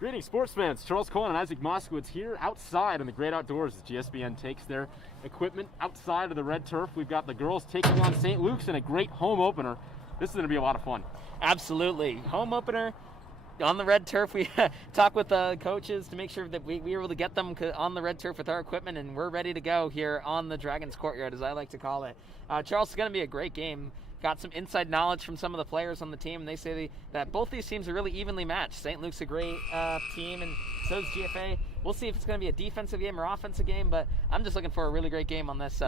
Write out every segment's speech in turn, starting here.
Greetings, sports fans. Charles Cohen and Isaac Moskowitz here outside in the great outdoors as GSBN takes their equipment outside of the red turf. We've got the girls taking on St. Luke's in a great home opener. This is going to be a lot of fun. Absolutely. Home opener on the red turf. We talk with the coaches to make sure that we were able to get them on the red turf with our equipment, and we're ready to go here on the Dragons Courtyard, as I like to call it. Charles, is going to be a great game. Got some inside knowledge from some of the players on the team, and they say that both these teams are really evenly matched. St. Luke's a great team, and so is GFA. We'll see if it's going to be a defensive game or offensive game, but I'm just looking for a really great game on this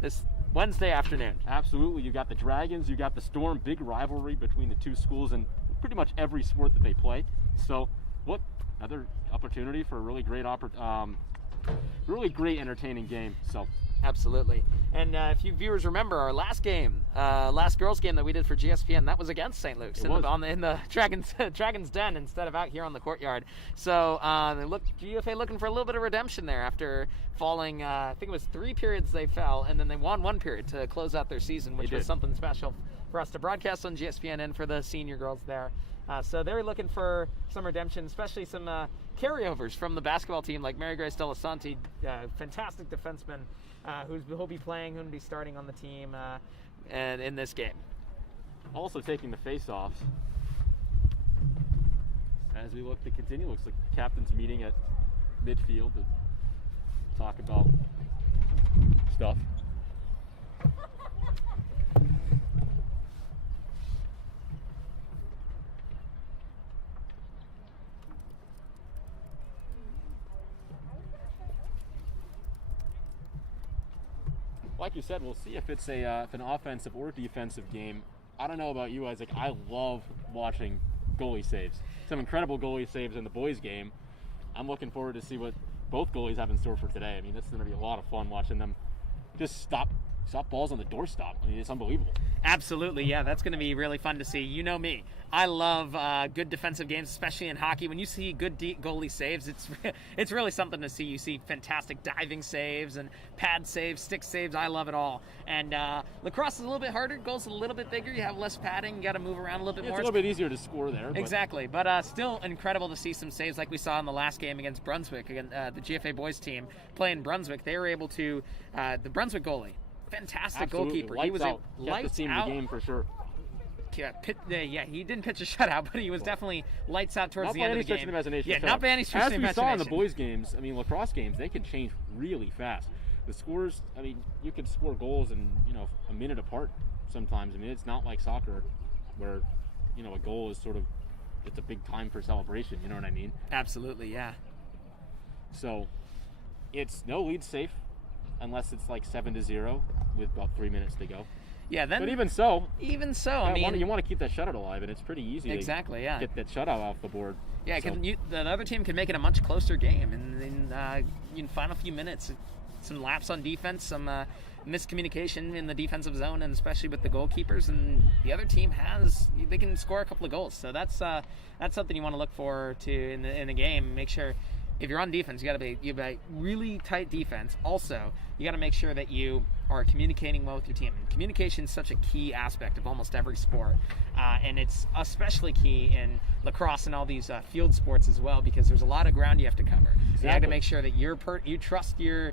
this Wednesday afternoon. Absolutely. You got the Dragons, you got the Storm, big rivalry between the two schools in pretty much every sport that they play. So, what another opportunity for a really great entertaining game. So. Absolutely. And if you viewers remember our last girls game that we did for GSPN, that was against St. Luke's in the Dragons Den instead of out here on the courtyard. So GFA looking for a little bit of redemption there after falling, I think it was 3 periods they fell, and then they won 1 period to close out their season, which was something special for us to broadcast on GSPN and for the senior girls there. So they're looking for some redemption, especially some carryovers from the basketball team like Mary Grace Delasanti, fantastic defenseman, who'll be playing, who'll be starting on the team and in this game. Also taking the face-offs. As we look to continue, looks like the captain's meeting at midfield to talk about stuff. Like you said, we'll see if it's if an offensive or defensive game. I don't know about you, Isaac. I love watching goalie saves. Some incredible goalie saves in the boys' game. I'm looking forward to see what both goalies have in store for today. I mean, this is going to be a lot of fun watching them just stop balls on the doorstop. I mean, it's unbelievable. Absolutely, yeah. That's going to be really fun to see. You know me. I love good defensive games, especially in hockey. When you see good goalie saves, it's really something to see. You see fantastic diving saves and pad saves, stick saves. I love it all. And lacrosse is a little bit harder. Goal's a little bit bigger. You have less padding. You got to move around a little bit more. It's a little bit easier to score there. Exactly. But still incredible to see some saves like we saw in the last game against Brunswick, against the GFA boys team playing Brunswick. They were able to, the Brunswick goalie, fantastic Absolutely. goalkeeper. Lights He was out. lights the team out. In the game for sure. Yeah, he didn't pitch a shutout, but he was definitely lights out towards the end of the game. Not by any stretch of the imagination. Yeah, not by any stretch of the imagination. As we saw in the boys' games, I mean, lacrosse games, they can change really fast. The scores, I mean, you could score goals in, a minute apart sometimes. I mean, it's not like soccer where, a goal is sort of, it's a big time for celebration, you know what I mean? Absolutely, yeah. So, it's no lead safe unless it's like 7-0 with about 3 minutes to go. Yeah, then. But even so, I mean, you want to keep that shutout alive, and it's pretty easy. Exactly, yeah. Get that shutout off the board. Yeah, because the other team can make it a much closer game, and then in final few minutes, some laps on defense, some miscommunication in the defensive zone, and especially with the goalkeepers, and the other team they can score a couple of goals. So that's something you want to look for to in the game. Make sure. If you're on defense, you got to be really tight defense. Also, you got to make sure that you are communicating well with your team. And communication is such a key aspect of almost every sport, and it's especially key in lacrosse and all these field sports as well, because there's a lot of ground you have to cover. Exactly. So you have to make sure that you trust your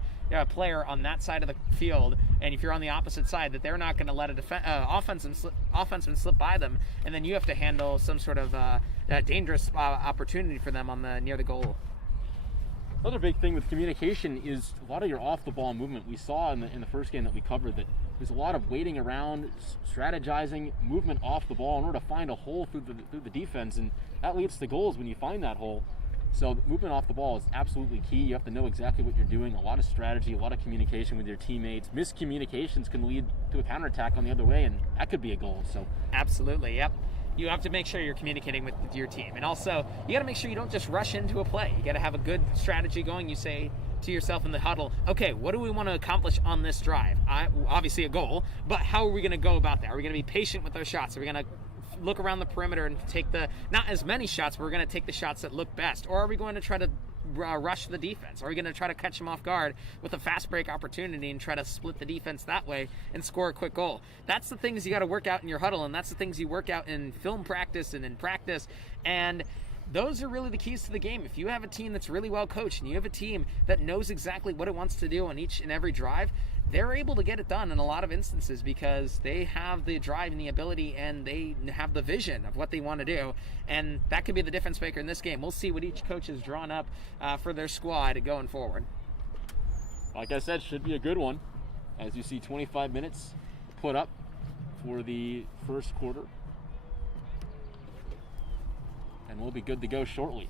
player on that side of the field, and if you're on the opposite side, that they're not going to let offenseman slip by them, and then you have to handle some sort of dangerous opportunity for them near the goal. Another big thing with communication is a lot of your off-the-ball movement. We saw in the first game that we covered that there's a lot of waiting around, strategizing, movement off the ball in order to find a hole through the defense, and that leads to goals when you find that hole. So movement off the ball is absolutely key. You have to know exactly what you're doing, a lot of strategy, a lot of communication with your teammates. Miscommunications can lead to a counterattack on the other way, and that could be a goal. So absolutely, yep. You have to make sure you're communicating with your team. And also, you got to make sure you don't just rush into a play. You got to have a good strategy going. You say to yourself in the huddle, okay, what do we want to accomplish on this drive? Obviously a goal, but how are we going to go about that? Are we going to be patient with our shots? Are we going to look around the perimeter and take not as many shots, but we're going to take the shots that look best? Or are we going to try to rush the defense? Are we going to try to catch them off guard with a fast break opportunity and try to split the defense that way and score a quick goal? That's the things you got to work out in your huddle, and that's the things you work out in film practice and in practice. And those are really the keys to the game. If you have a team that's really well coached and you have a team that knows exactly what it wants to do on each and every drive, they're able to get it done in a lot of instances because they have the drive and the ability and they have the vision of what they want to do. And that could be the difference maker in this game. We'll see what each coach has drawn up for their squad going forward. Like I said, should be a good one. As you see, 25 minutes put up for the first quarter. And we'll be good to go shortly.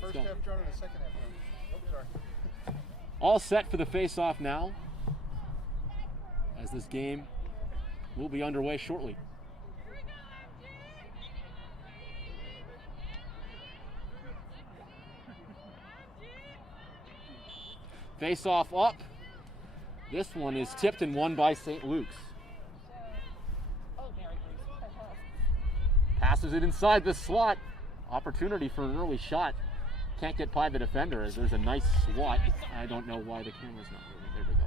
First half drawn and a second half drawn. Oh, sorry. All set for the face-off now, as this game will be underway shortly. Face-off up. This one is tipped and won by St. Luke's. Passes it inside the slot. Opportunity for an early shot. Can't get by the defender as there's a nice swat. I don't know why the camera's not moving. There we go.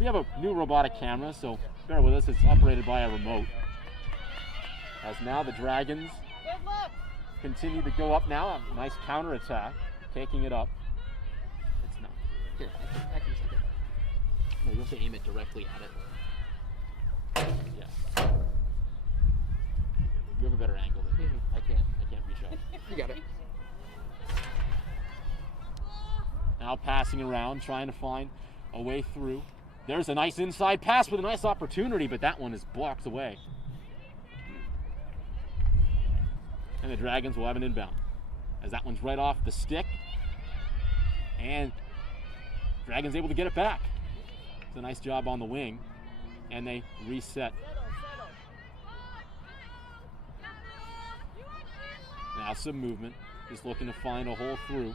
We have a new robotic camera, so bear with us. It's operated by a remote. As now the Dragons continue to go up now. A nice counterattack, taking it up. It's not. Here, I can stick it. No, you have to aim it directly at it. Yeah. You have a better angle than me. I can't reach out. You got it. Now passing around, trying to find a way through. There's a nice inside pass with a nice opportunity, but that one is blocked away. And the Dragons will have an inbound, as that one's right off the stick. And Dragons able to get it back. It's a nice job on the wing, and they reset. Now some movement, just looking to find a hole through.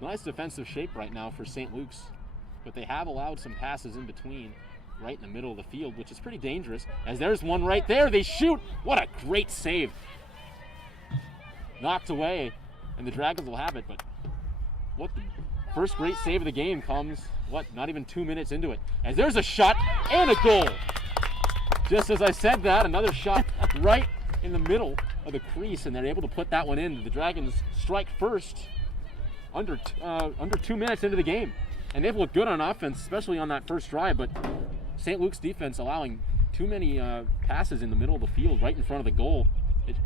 Nice defensive shape right now for St. Luke's, but they have allowed some passes in between, right in the middle of the field, which is pretty dangerous. As there's one right there, they shoot. What a great save. Knocked away, and the Dragons will have it, but what the first great save of the game comes, not even 2 minutes into it. As there's a shot and a goal. Just as I said that, another shot right in the middle of the crease, and they're able to put that one in. The Dragons strike first under 2 minutes into the game. And they've looked good on offense, especially on that first drive, but St. Luke's defense allowing too many passes in the middle of the field, right in front of the goal. It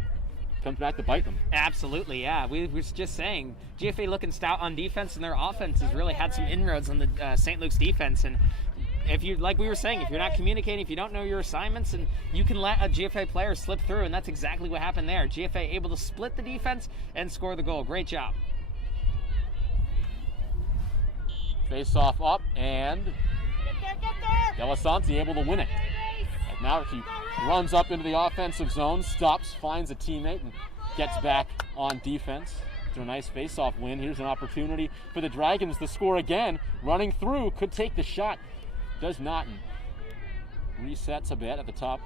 comes back to bite them. Absolutely, yeah. We were just saying, GFA looking stout on defense, and their offense has really had some inroads on the St. Luke's defense. And if you, like we were saying, if you're not communicating, if you don't know your assignments, and you can let a GFA player slip through, and that's exactly what happened there. GFA able to split the defense and score the goal. Great job. Face off up, and Delasanti able to win it. And now he runs up into the offensive zone, stops, finds a teammate, and gets back on defense. It's a nice face-off win. Here's an opportunity for the Dragons to score again. Running through, could take the shot. Does not, and resets a bit at the top.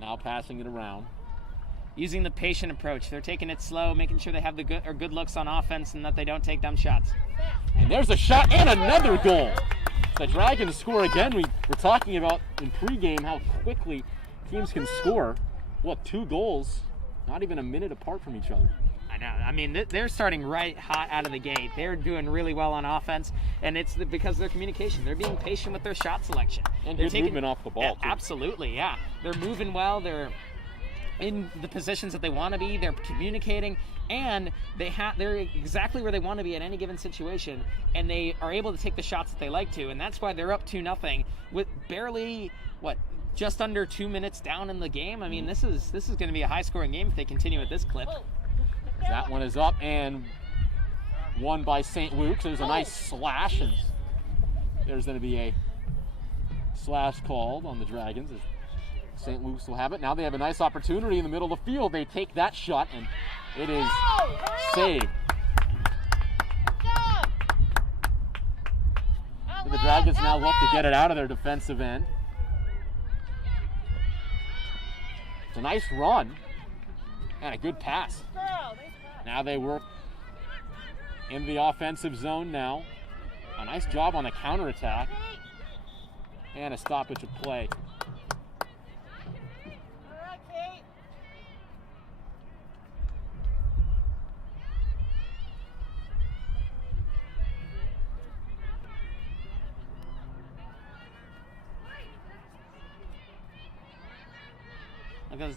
Now passing it around. Using the patient approach. They're taking it slow, making sure they have the good looks on offense and that they don't take dumb shots. And there's a shot and another goal. The Dragons score again. We were talking about in pregame how quickly teams can score. 2 goals, not even a minute apart from each other. I know. I mean, they're starting right hot out of the gate. They're doing really well on offense, and it's because of their communication. They're being patient with their shot selection. And good movement off the ball, too. Absolutely, yeah. They're moving well. They're in the positions that they want to be. They're communicating, and they're exactly where they want to be at any given situation, and they are able to take the shots that they like to, and that's why they're up 2-0 with barely just under 2 minutes down in the game. I mean, this is going to be a high-scoring game if they continue at this clip. That one is up and won by St. Luke's. There's a nice slash, and there's going to be a slash called on the Dragons. St. Luke's will have it. Now they have a nice opportunity in the middle of the field. They take that shot, and it is saved. So the Dragons now look to get it out of their defensive end. It's a nice run and a good pass. Now they work in the offensive zone now. A nice job on the counterattack and a stoppage of play.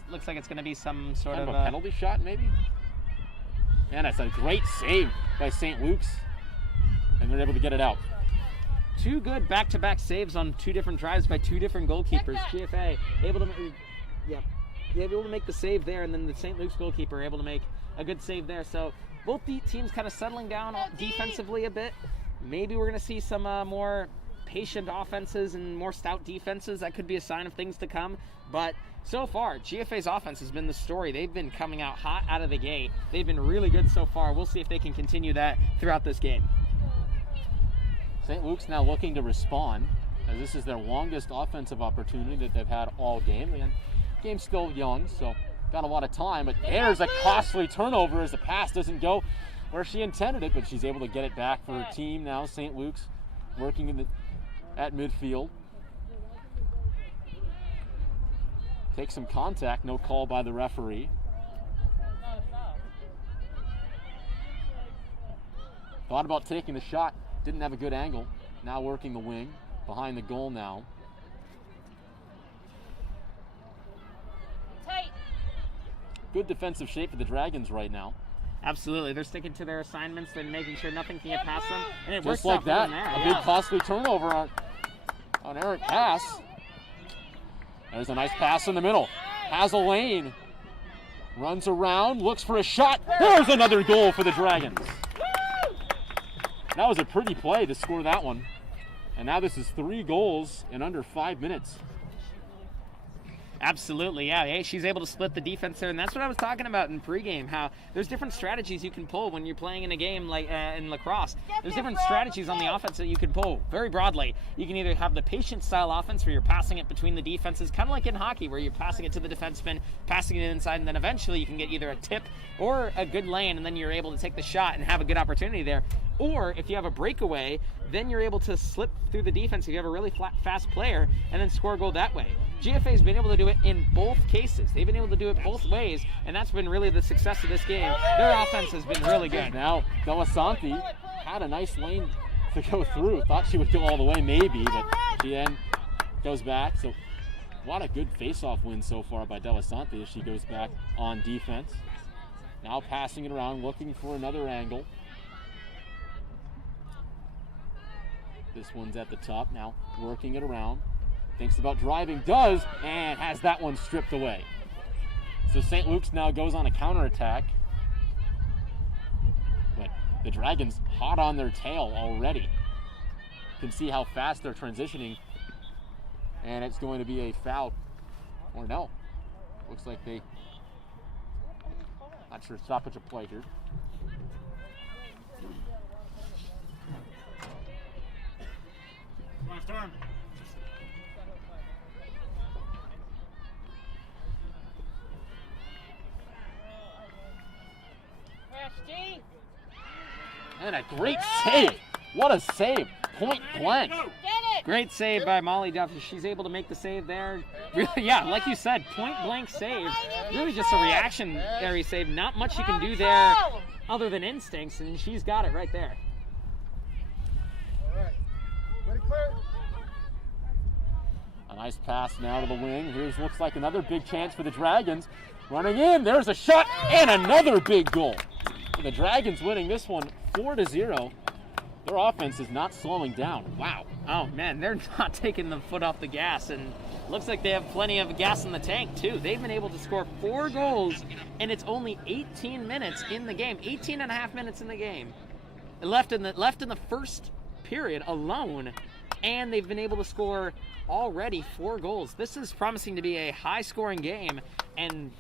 Looks like it's going to be some sort of of a penalty shot, maybe? And that's a great save by St. Luke's, and they're able to get it out. 2 good back-to-back saves on 2 different drives by 2 different goalkeepers. GFA able to make the save there, and then the St. Luke's goalkeeper able to make a good save there. So both the teams kind of settling down defensively a bit. Maybe we're going to see some more patient offenses and more stout defenses. That could be a sign of things to come. But so far, GFA's offense has been the story. They've been coming out hot out of the gate. They've been really good so far. We'll see if they can continue that throughout this game. St. Luke's now looking to respond, as this is their longest offensive opportunity that they've had all game. And the game's still young, so got a lot of time. But there's a costly turnover as the pass doesn't go where she intended it, but she's able to get it back for her team now. St. Luke's working at midfield. Take some contact, no call by the referee. Thought about taking the shot, didn't have a good angle. Now working the wing, behind the goal now. Good defensive shape for the Dragons right now. Absolutely, they're sticking to their assignments. They're making sure nothing can get past them, and it just works like out that. for them A there. big costly turnover on errant pass. There's a nice pass in the middle. Has a lane. Runs around, looks for a shot. There's another goal for the Dragons. That was a pretty play to score that one. And now this is 3 goals in under 5 minutes. Absolutely, yeah. Hey, she's able to split the defense there, and that's what I was talking about in pregame, how there's different strategies you can pull when you're playing in a game like in lacrosse. There's different strategies on the offense that you can pull very broadly. You can either have the patient style offense where you're passing it between the defenses, kind of like in hockey where you're passing it to the defenseman, passing it inside, and then eventually you can get either a tip or a good lane, and then you're able to take the shot and have a good opportunity there. Or if you have a breakaway, then you're able to slip through the defense if you have a really fast player and then score a goal that way. GFA's been able to do it in both cases. They've been able to do it both ways, and that's been really the success of this game. Their offense has been really good. Now, Delasanti had a nice lane to go through. Thought she would go all the way, maybe, but she then goes back. So a lot of good face-off wins so far by Delasanti as she goes back on defense. Now passing it around, looking for another angle. This one's at the top, now working it around. Thinks about driving, does, and has that one stripped away. So St. Luke's now goes on a counterattack. But the Dragons hot on their tail already. You can see how fast they're transitioning. And it's going to be a foul. Or no. Looks like they, not sure, stoppage of play here. Storm. And a great save. What a save. Point blank. Great save by Molly Duff. She's able to make the save there. Really, yeah, like you said, point blank save. Really just a reactionary save. Not much you can do there other than instincts, and she's got it right there. All right. Ready, clear. A nice pass now to the wing. Here's looks like another big chance for the Dragons. Running in, there's a shot, and another big goal. The Dragons winning this one 4-0. Their offense is not slowing down. Wow. Oh man, they're not taking the foot off the gas, and looks like they have plenty of gas in the tank too. They've been able to score 4 goals, and it's only 18 minutes in the game. 18 and a half minutes in the game. Left in the first period alone, and they've been able to score already 4 goals. This is promising to be a high-scoring game, and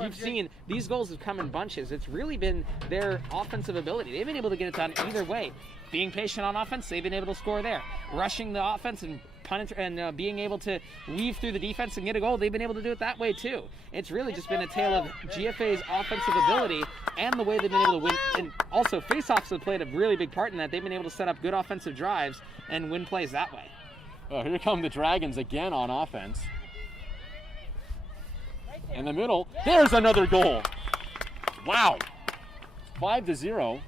you've seen these goals have come in bunches. It's really been their offensive ability. They've been able to get it done either way. Being patient on offense, they've been able to score there. Rushing the offense and being able to weave through the defense and get a goal, they've been able to do it that way too. It's really just been a tale of GFA's offensive ability and the way they've been able to win. And also, face-offs have played a really big part in that. They've been able to set up good offensive drives and win plays that way. Oh, here come the Dragons again on offense. In the middle, there's another goal. Wow. 5-0.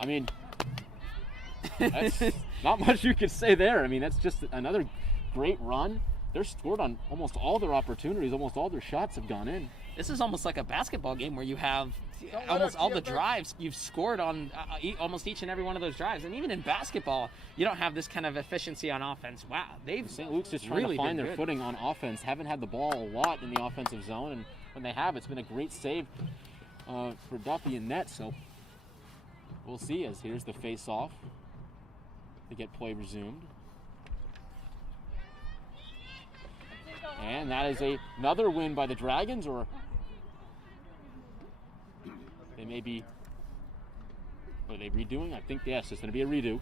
I mean, that's not much you could say there. I mean, that's just another great run. They're scored on almost all their opportunities. Almost all their shots have gone in. This is almost like a basketball game where you have almost all the drives you've scored on almost each and every one of those drives. And even in basketball, you don't have this kind of efficiency on offense. Wow, St. Luke's just trying to find their footing on offense. Haven't had the ball a lot in the offensive zone, and when they have, it's been a great save for Duffy and net. So we'll see as here's the face-off to get play resumed. And that is another win by the Dragons, or they may be, are they redoing? I think, yes, it's going to be a redo.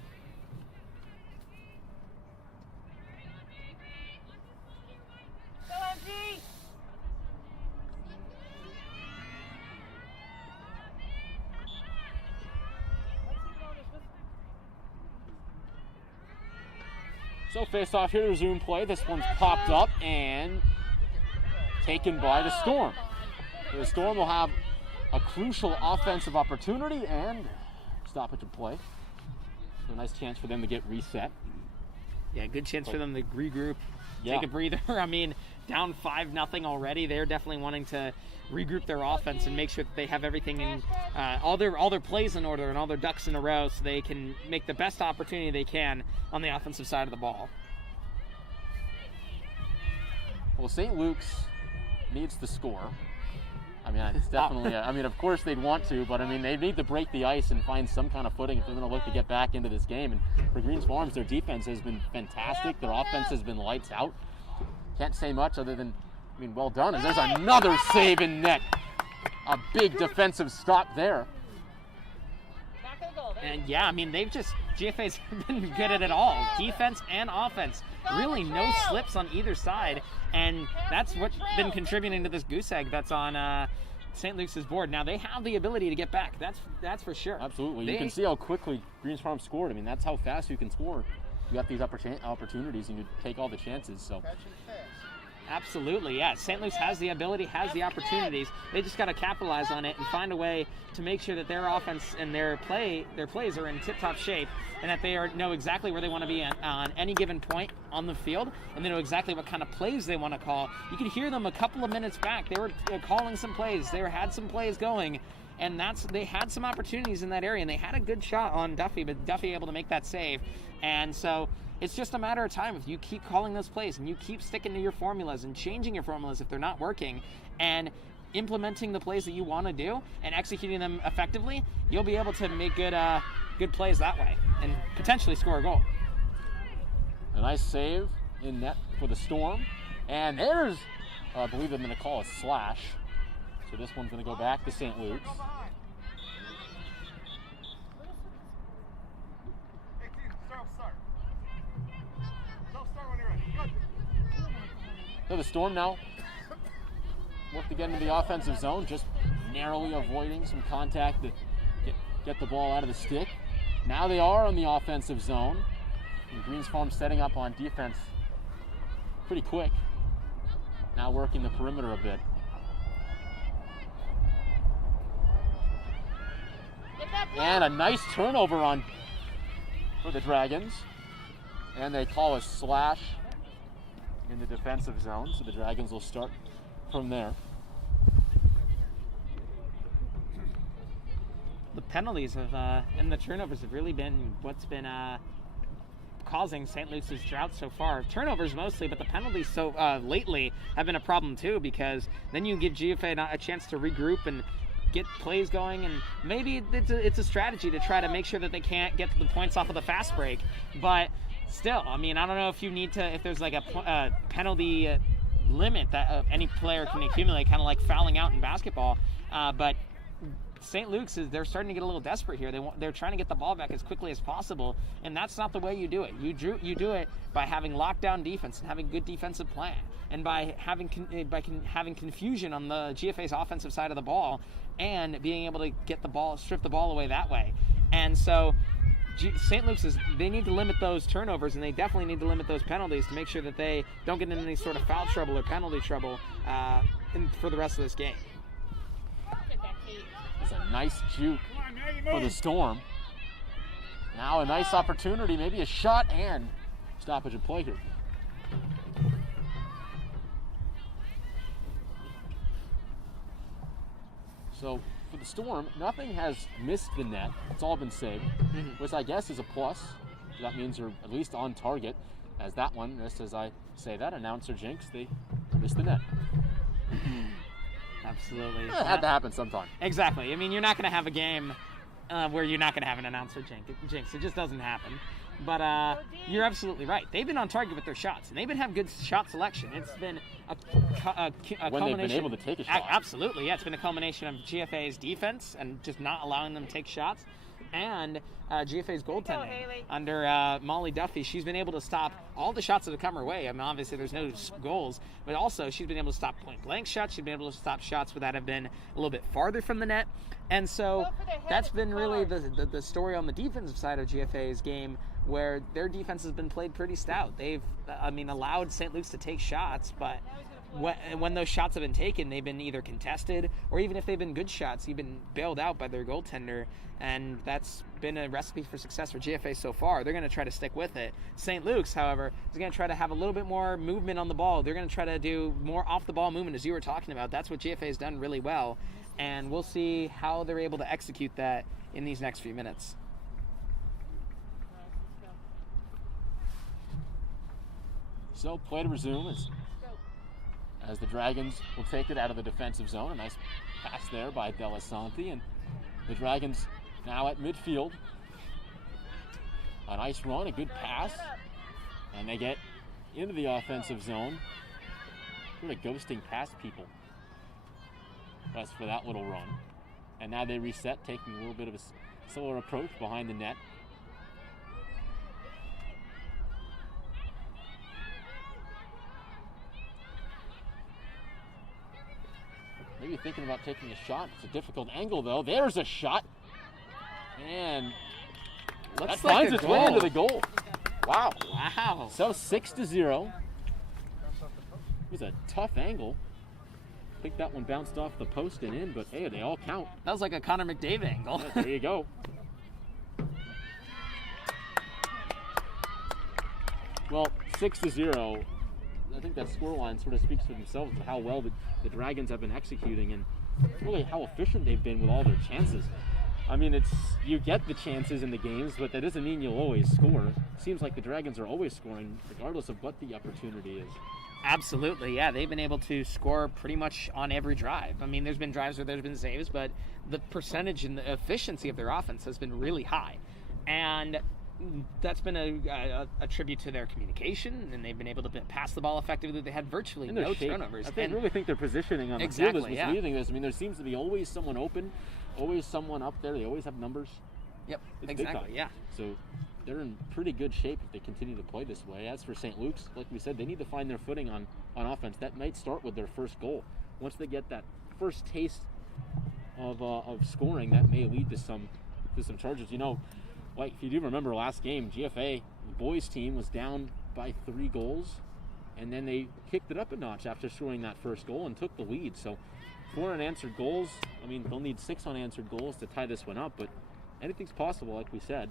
So face-off here to resume play. This one's popped up and taken by the Storm. So the Storm will have a crucial offensive opportunity and stoppage of play. So a nice chance for them to get reset. Yeah, good chance for them to regroup, take a breather. I mean, down 5-0 already. They're definitely wanting to regroup their offense and make sure that they have everything in all their plays in order and all their ducks in a row, so they can make the best opportunity they can on the offensive side of the ball. Well, St. Luke's needs to score. I mean, it's definitely. I mean, of course they'd want to, but I mean, they need to break the ice and find some kind of footing if they're going to look to get back into this game. And for Greens Farms, their defense has been fantastic. Their offense has been lights out. Can't say much other than, I mean, well done. As there's another save in net. A big defensive stop there. And yeah, I mean, GFA's been good at it all, defense and offense. Really no slips on either side, and that's what's been contributing to this goose egg that's on St. Luke's board. Now, they have the ability to get back, that's for sure. Absolutely. You can see how quickly Greens Farm scored. I mean, that's how fast you can score. You got these opportunities, and you take all the chances. So. Absolutely, yeah. St. Luke's has the ability, has the opportunities. They just got to capitalize on it and find a way to make sure that their offense and their plays are in tip-top shape, and that they know exactly where they want to be on any given point on the field, and they know exactly what kind of plays they want to call. You could hear them a couple of minutes back. They were calling some plays. They had some plays going, and they had some opportunities in that area, and they had a good shot on Duffy, but Duffy able to make that save. And so it's just a matter of time. If you keep calling those plays and you keep sticking to your formulas and changing your formulas if they're not working, and implementing the plays that you want to do and executing them effectively, you'll be able to make good plays that way and potentially score a goal. A nice save in net for the Storm. And there's, I believe they're going to call a slash. So this one's going to go back to St. Luke's. So the Storm now look to get into the offensive zone, just narrowly avoiding some contact to get the ball out of the stick. Now they are on the offensive zone. And Greens Farm setting up on defense pretty quick. Now working the perimeter a bit. And a nice turnover for the Dragons. And they call a slash in the defensive zone, so the Dragons will start from there. The penalties and the turnovers have really been what's been causing St. Luke's drought so far. Turnovers mostly, but the penalties lately have been a problem too, because then you give GFA a chance to regroup and get plays going, and maybe it's a strategy to try to make sure that they can't get the points off of the fast break. But still, I mean, I don't know if there's like a penalty limit that any player can accumulate, kind of like fouling out in basketball. But St. Luke's they're starting to get a little desperate here. They're trying to get the ball back as quickly as possible, and that's not the way you do it. You do it by having lockdown defense and having good defensive plan, and by having confusion on the GFA's offensive side of the ball, and being able to strip the ball away that way. And so St. Luke's they need to limit those turnovers, and they definitely need to limit those penalties to make sure that they don't get into any sort of foul trouble or penalty trouble for the rest of this game. It's a nice juke for the Storm. Now a nice opportunity, maybe a shot and stoppage of play here. So for the Storm, nothing has missed the net. It's all been saved, which I guess is a plus. That means you're at least on target. As that one, just as I say that, announcer jinx, they missed the net. Absolutely. It had to happen sometime. Exactly. I mean, you're not going to have a game where you're not going to have an announcer jinx. It just doesn't happen. But you're absolutely right. They've been on target with their shots, and they've been having good shot selection. It's been a culmination. When they've been able to take a shot. Absolutely, yeah. It's been a culmination of GFA's defense and just not allowing them to take shots, and GFA's goaltending under Molly Duffy. She's been able to stop all the shots that have come her way. I mean, obviously there's no goals, but also she's been able to stop point-blank shots. She's been able to stop shots that have been a little bit farther from the net. And so that's been really the story on the defensive side of GFA's game, where their defense has been played pretty stout. They've, allowed St. Luke's to take shots, but when those shots have been taken, they've been either contested, or even if they've been good shots, you've been bailed out by their goaltender, and that's been a recipe for success for GFA so far. They're going to try to stick with it. St. Luke's, however, is going to try to have a little bit more movement on the ball. They're going to try to do more off-the-ball movement, as you were talking about. That's what GFA has done really well, and we'll see how they're able to execute that in these next few minutes. So play to resume as the Dragons will take it out of the defensive zone. A nice Pass there by Delasanti, and the Dragons now at midfield. A nice run, a good pass, and they get into the offensive zone. Sort of ghosting past people. That's for that little run. And now they reset, taking a little bit of a slower approach behind the net. Maybe thinking about taking a shot. It's a difficult angle, though. There's a shot. And that finds its way into the goal. Wow. Wow. So 6-0. It was a tough angle. I think that one bounced off the post and in, but hey, they all count. That was like a Connor McDavid angle. Yeah, there you go. Well, 6-0. I think that scoreline sort of speaks for themselves to how well the Dragons have been executing and really how efficient they've been with all their chances. I mean, you get the chances in the games, but that doesn't mean you'll always score. It seems like the Dragons are always scoring, regardless of what the opportunity is. Absolutely, yeah. They've been able to score pretty much on every drive. I mean, there's been drives where there's been saves, but the percentage and the efficiency of their offense has been really high. And that's been a tribute to their communication, and they've been able to pass the ball effectively. They had virtually no turnovers. I really think their positioning on the field is what's leading this. I mean, there seems to be always someone open, always someone up there. They always have numbers. Yep, it's exactly, yeah. So they're in pretty good shape if they continue to play this way. As for St. Luke's, like we said, they need to find their footing on offense. That might start with their first goal. Once they get that first taste of scoring, that may lead to some charges. You know, like if you do remember last game, GFA, the boys team was down by 3 goals, and then they kicked it up a notch after scoring that first goal and took the lead. So 4 unanswered goals. I mean, they'll need 6 unanswered goals to tie this one up, but anything's possible, like we said.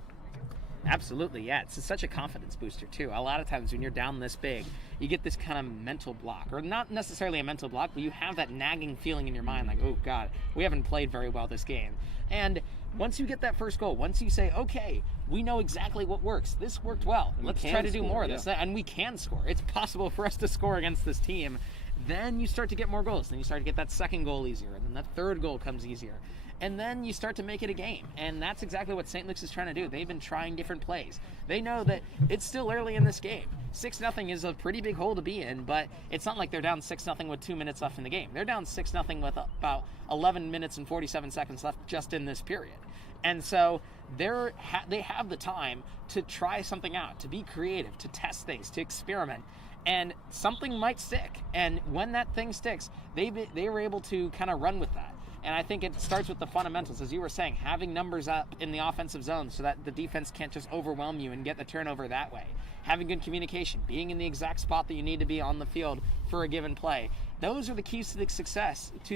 Absolutely, yeah. It's such a confidence booster, too. A lot of times when you're down this big, you get this kind of mental block. Or not necessarily a mental block, but you have that nagging feeling in your mind like, oh, God, we haven't played very well this game. And once you get that first goal, once you say, okay, we know exactly what works. This worked well. Let's try to do more of this. And we can score. It's possible for us to score against this team. Then you start to get more goals. Then you start to get that second goal easier. And then that third goal comes easier. And then you start to make it a game. And that's exactly what St. Luke's is trying to do. They've been trying different plays. They know that it's still early in this game. 6-0 is a pretty big hole to be in, but it's not like they're down 6-0 with 2 minutes left in the game. They're down 6-0 with about 11 minutes and 47 seconds left just in this period. And so they have the time to try something out, to be creative, to test things, to experiment. And something might stick. And when that thing sticks, they were able to kind of run with that. And I think it starts with the fundamentals, as you were saying, having numbers up in the offensive zone so that the defense can't just overwhelm you and get the turnover that way. Having good communication, being in the exact spot that you need to be on the field for a given play. Those are the keys to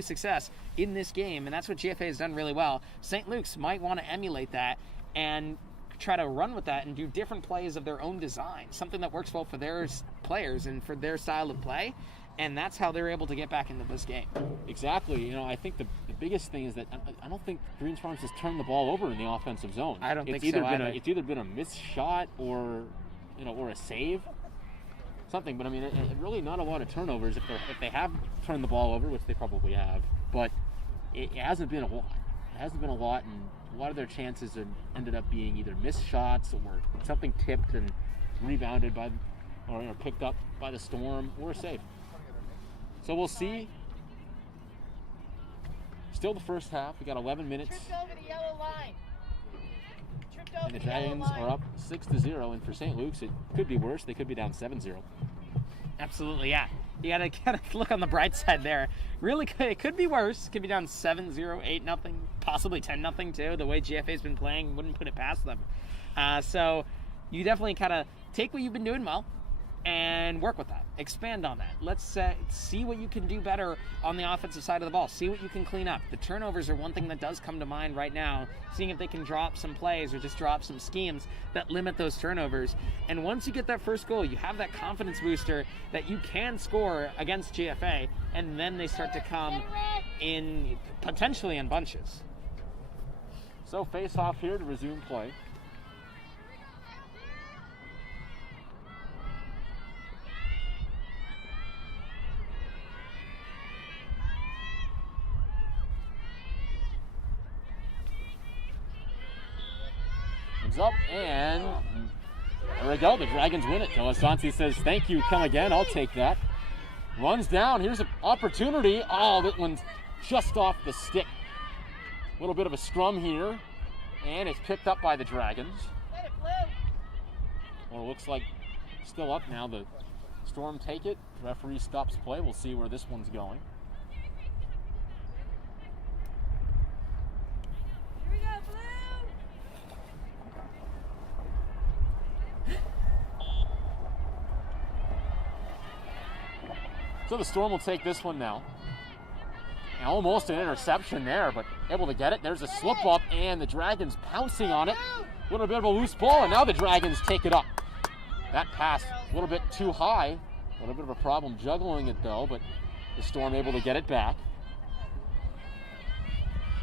success in this game, and that's what GFA has done really well. St. Luke's might want to emulate that and try to run with that and do different plays of their own design, something that works well for their players and for their style of play. And that's how they're able to get back into this game. Exactly. You know, I think the biggest thing is that I don't think Greens Farms has turned the ball over in the offensive zone. I don't think so either. It's either been a missed shot or a save, something. But I mean, really not a lot of turnovers if they have turned the ball over, which they probably have. But it hasn't been a lot. It hasn't been a lot, and a lot of their chances ended up being either missed shots or something tipped and rebounded by, or picked up by the Storm, or a save. So we'll see. Still the first half. We got 11 minutes. Tripped over the yellow line. And the Dragons are up 6-0. And for St. Luke's, it could be worse. They could be down 7-0. Absolutely, yeah. You gotta look on the bright side there. Really, it could be worse. It could be down 7-0, 8-0, possibly 10-0 too. The way GFA's been playing, wouldn't put it past them. So you definitely kind of take what you've been doing well and work with that. Expand on that. Let's see what you can do better on the offensive side of the ball. See what you can clean up. The turnovers are one thing that does come to mind right now, seeing if they can drop some plays or just drop some schemes that limit those turnovers. And once you get that first goal, you have that confidence booster that you can score against GFA, and then they start to come in potentially in bunches. So face off here to resume play. Dragons up, and there we go. The Dragons win it. Delasanti says, thank you, come again. I'll take that. Runs down. Here's an opportunity. Oh, that one's just off the stick. A little bit of a scrum here, and it's picked up by the Dragons. Well, it looks like still up now. The Storm take it. Referee stops play. We'll see where this one's going. Here we go, Blue! So the Storm will take this one now. And almost an interception there, but able to get it. There's a slip up, and the Dragons pouncing on it. A little bit of a loose ball, and now the Dragons take it up. That pass a little bit too high. A little bit of a problem juggling it though, but the Storm able to get it back.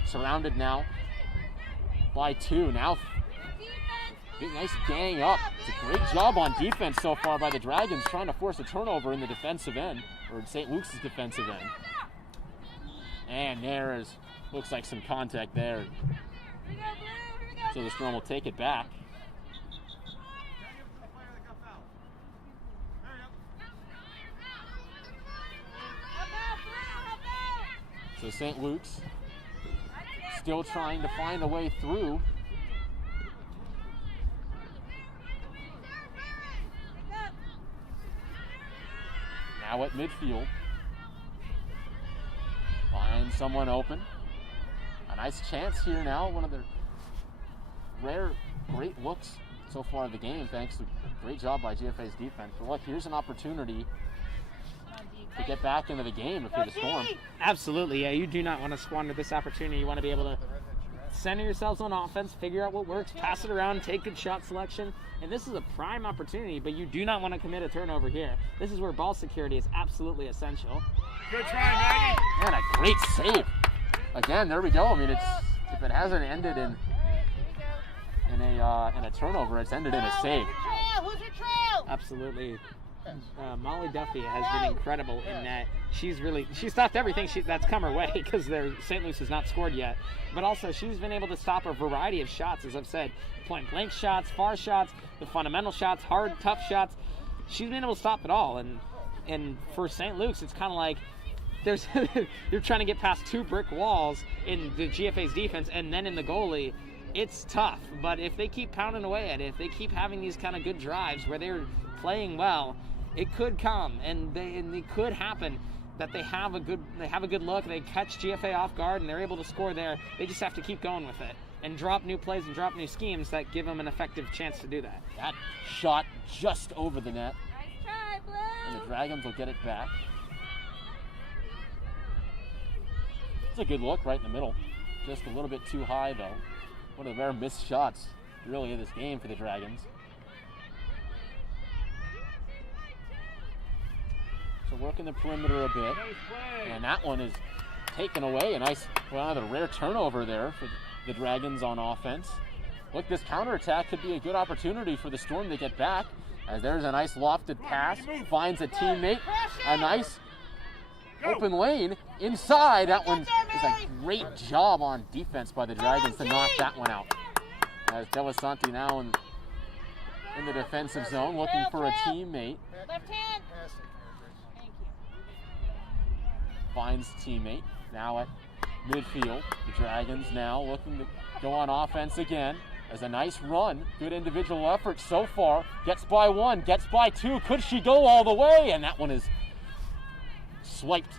Surrounded now by 2. Now, big nice gang up. It's a great job on defense so far by the Dragons, trying to force a turnover in the defensive end, or in St. Luke's defensive end. And there is, looks like some contact there. So the Storm will take it back. So St. Luke's still trying to find a way through. Now at midfield. Find someone open. A nice chance here now. One of the rare great looks so far of the game, thanks to a great job by GFA's defense. But look, here's an opportunity to get back into the game if you're the Storm. Absolutely, yeah. You do not want to squander this opportunity. You want to be able to center yourselves on offense, figure out what works, pass it around, take good shot selection. And this is a prime opportunity, but you do not want to commit a turnover here. This is where ball security is absolutely essential. Good try, Maggie. And a great save. Again, there we go. I mean, it's, if it hasn't ended in a turnover, it's ended in a save. Who's your trail? Absolutely. Molly Duffy has been incredible in that she stopped everything that's come her way, because St. Luke's has not scored yet. But also she's been able to stop a variety of shots, as I've said, point blank shots, far shots, the fundamental shots, hard, tough shots. She's been able to stop it all. And for St. Luke's, it's kind of like they're trying to get past 2 brick walls in the GFA's defense, and then in the goalie. It's tough, but if they keep pounding away at it, if they keep having these kind of good drives where they're playing well, it could come, and it could happen that they have a good look, they catch GFA off guard, and they're able to score there. They just have to keep going with it and drop new plays and drop new schemes that give them an effective chance to do that. That shot just over the net. Nice try, Blue! And the Dragons will get it back. It's a good look right in the middle. Just a little bit too high though. One of the rare missed shots really of this game for the Dragons. So working the perimeter a bit. And that one is taken away. A nice, well, another rare turnover there for the Dragons on offense. Look, this counterattack could be a good opportunity for the Storm to get back, as there's a nice lofted pass, finds a teammate, a nice open lane inside. That one is a great job on defense by the Dragons to knock that one out. As Delasanti now in the defensive zone looking for a teammate. Left hand. Thank you. Finds teammate now at midfield. The Dragons now looking to go on offense again. As a nice run, good individual effort so far. Gets by 1, gets by 2. Could she go all the way? And that one is swiped.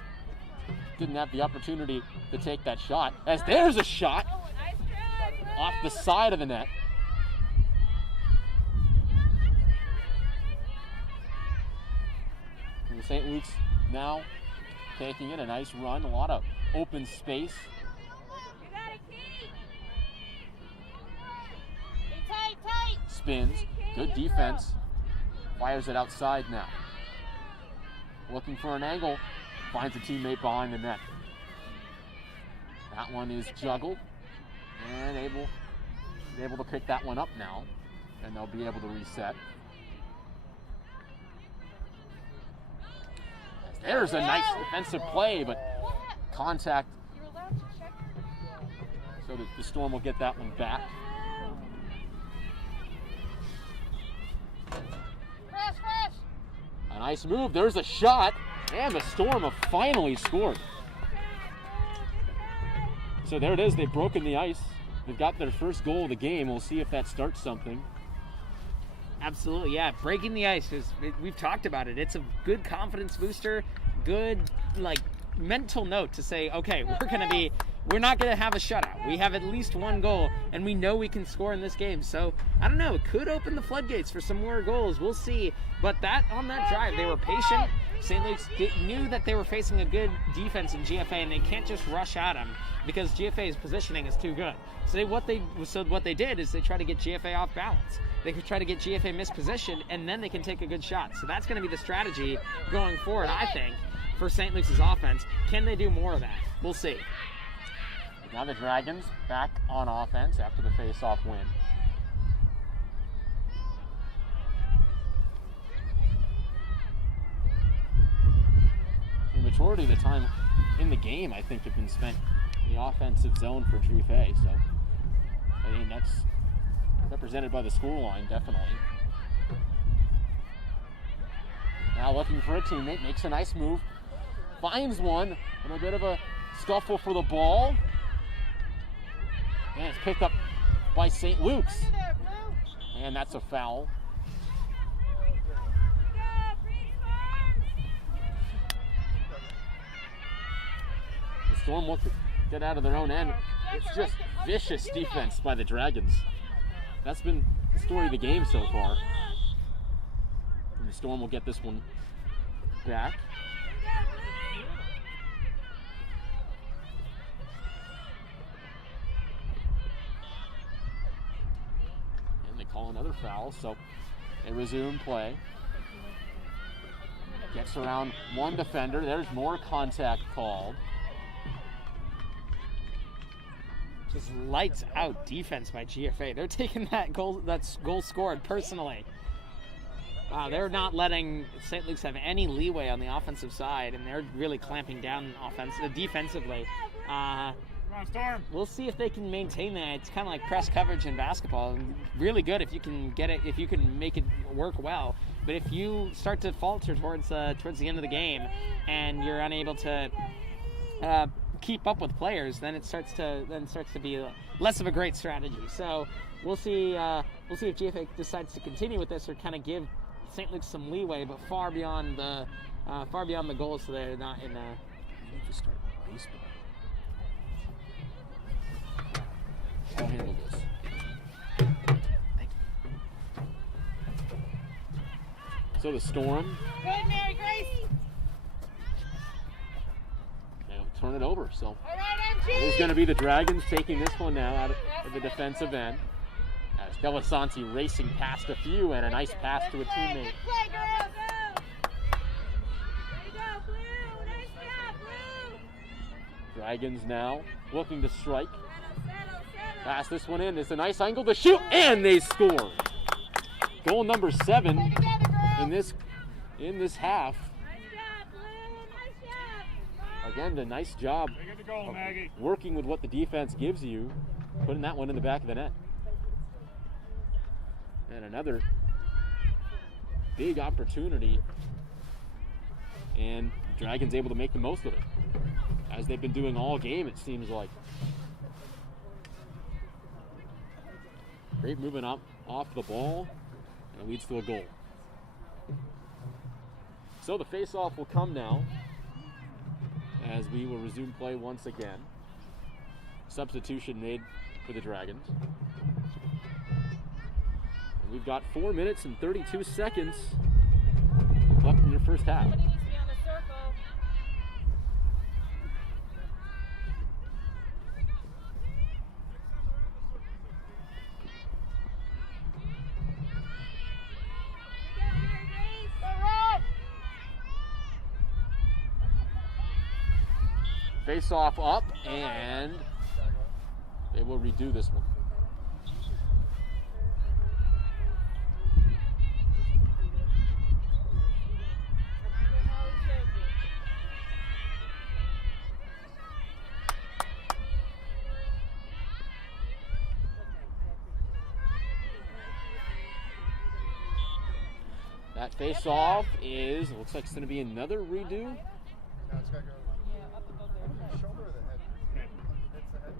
Didn't have the opportunity to take that shot. As there's a shot Nice try, Blue! off the side of the net. And St. Luke's now taking it, a nice run, a lot of open space. You got it, Key! Stay tight! Spins, good defense, fires it outside now. Looking for an angle, finds a teammate behind the net. That one is juggled and able to pick that one up now, and they'll be able to reset. There's a nice defensive play, but contact, You're allowed to check. so the Storm will get that one back. Nice move. There's a shot. And the Storm have finally scored. So there it is. They've broken the ice. They've got their first goal of the game. We'll see if that starts something. Absolutely, yeah. Breaking the ice we've talked about it. It's a good confidence booster, good mental note to say, okay, we're not gonna have a shutout. We have at least one goal, and we know we can score in this game. So I don't know. It could open the floodgates for some more goals. We'll see. But on that drive, they were patient. St. Luke's knew that they were facing a good defense in GFA, and they can't just rush at them because GFA's positioning is too good. So what they did is they tried to get GFA off balance. They could try to get GFA mispositioned, and then they can take a good shot. So that's going to be the strategy going forward, I think, for St. Luke's offense. Can they do more of that? We'll see. Now the Dragons back on offense after the face-off win. The majority of the time in the game, I think, have been spent in the offensive zone for GFA. So, I mean, that's represented by the scoreline, definitely. Now looking for a teammate, makes a nice move, finds one, and a bit of a scuffle for the ball. And it's picked up by St. Luke's. And that's a foul. The Storm look to get out of their own end. It's just vicious defense by the Dragons. That's been the story of the game so far. And the Storm will get this one back. And they call another foul, so they resume play. Gets around one defender. There's more contact called. Just lights out defense by GFA. They're taking that's goal scored personally. Wow, they're not letting St. Luke's have any leeway on the offensive side, and they're really clamping down defensively. Come on, Storm. We'll see if they can maintain that. It's kind of like press coverage in basketball. Really good if you can get it, if you can make it work well. But if you start to falter towards the end of the game, and you're unable to keep up with players, then it starts to be less of a great strategy. So we'll see if GFA decides to continue with this or kind of give St. Luke's some leeway, but far beyond the goals, so they're not in. Just start baseball. I'll handle this. Thank you. So the Storm. Good, Mary Grace. They'll turn it over. So All right, MG. it's going to be the Dragons taking this one now out of the defensive end. As Delasanti racing past a few and a nice pass to a teammate. Good play, girls. There you go, Blue. Nice job, Blue. Dragons now looking to strike. Settle. Pass this one in. It's a nice angle to shoot, and they score. Goal number 7 Play together, girls. in this half. Nice job, Blue. Nice job. Again, the nice job They get the goal, Maggie. working with what the defense gives you, putting that one in the back of the net. And another big opportunity, and Dragons able to make the most of it, as they've been doing all game, it seems like. Great movement up off the ball, and it leads to a goal. So the face-off will come now, as we will resume play once again. Substitution made for the Dragons. And we've got 4 minutes and 32 seconds left in your first half. Somebody needs to be on the circle. Face off up, and they will redo this one. That face-off is, looks like it's going to be another redo. No, it's got to go. The shoulder or the head? It's the head.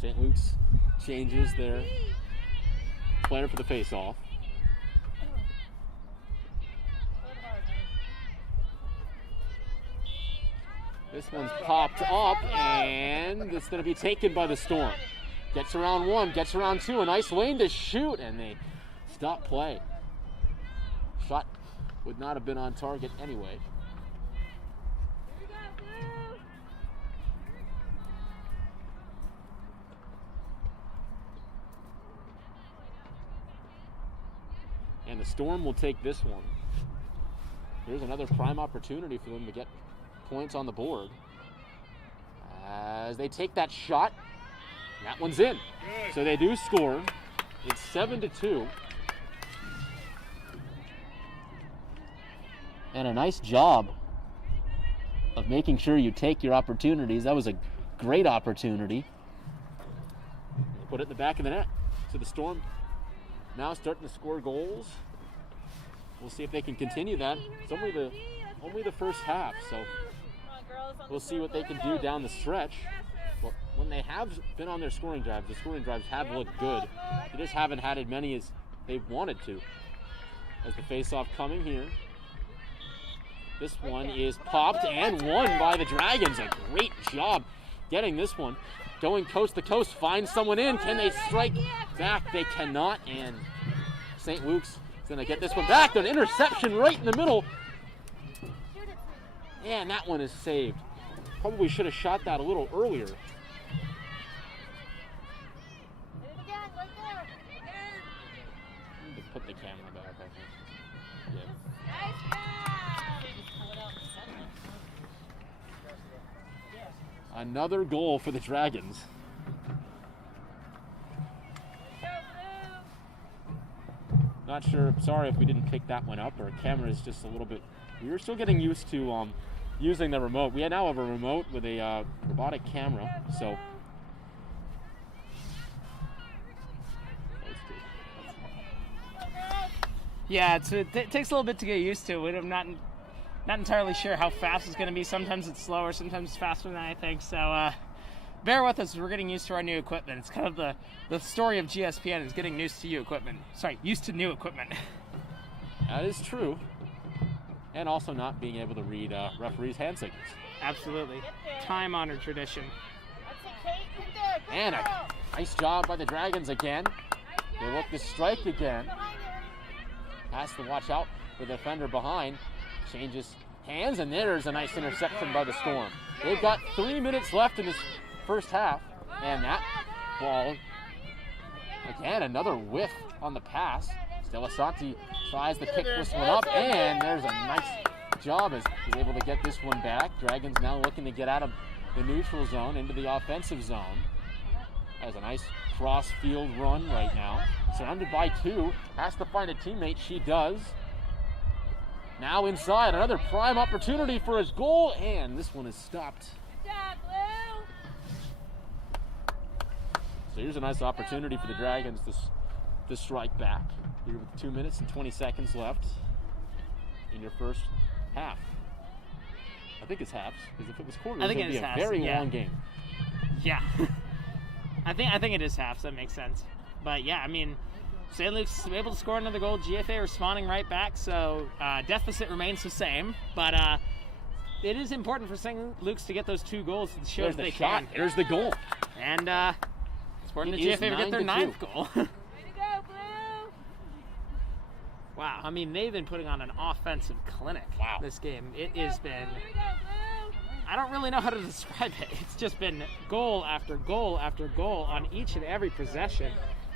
St. Luke's changes their planner for the face-off. This one's popped up, and it's going to be taken by the Storm. Gets around one, gets around two, a nice lane to shoot, and they stop play. Shot would not have been on target anyway. And the Storm will take this one. Here's another prime opportunity for them to get points on the board. As they take that shot, that one's in. So they do score. It's 7-2. And a nice job of making sure you take your opportunities. That was a great opportunity. Put it in the back of the net. So the Storm now starting to score goals. We'll see if they can continue that. It's only the first half, so we'll see what they can do down the stretch. But when they have been on their scoring drives, the scoring drives have looked good. They just haven't had as many as they wanted to. As the face-off coming here. This one is popped and won by the Dragons. A great job getting this one. Going coast to coast, find someone in. Can they strike back? They cannot, and St. Luke's is going to get this one back. An interception right in the middle. And that one is saved. Probably should have shot that a little earlier. Need to put the camera back, I think. Yeah. Another goal for the Dragons. Not sure, sorry if we didn't pick that one up. Our camera is just a little bit, we were still getting used to using the remote. We now have a remote with a robotic camera, so. Yeah, it takes a little bit to get used to. I'm not entirely sure how fast it's going to be. Sometimes it's slower, sometimes it's faster than I think. So bear with us. We're getting used to our new equipment. It's kind of the story of GSPN is getting used to new equipment. Used to new equipment. That is true. And also not being able to read referees' hand signals. Absolutely. Time-honored tradition. And a nice job by the Dragons again. They look to strike again. Has to watch out for the defender behind. Changes hands, and there's a nice interception by the Storm. They've got 3 minutes left in this first half, and that ball, again, another whiff on the pass. Delasanti tries to pick this one up, and there's a nice job as he's able to get this one back. Dragons now looking to get out of the neutral zone into the offensive zone. Has a nice cross-field run right now. Surrounded by two, has to find a teammate. She does. Now inside, another prime opportunity for his goal, and this one is stopped. So here's a nice opportunity for the Dragons to strike back. Here with 2 minutes and 20 seconds left in your first half. I think it's halves, because if it was quarters, it would be a very long game. Yeah. I think it is halves. That makes sense. But yeah, I mean, St. Luke's able to score another goal. GFA responding right back, so deficit remains the same. But it is important for St. Luke's to get those 2 goals to show that they can. There's the goal. And it's important that GFA to get their 9th goal. Wow, I mean, they've been putting on an offensive clinic this game. It has been, I don't really know how to describe it. It's just been goal after goal after goal on each and every possession.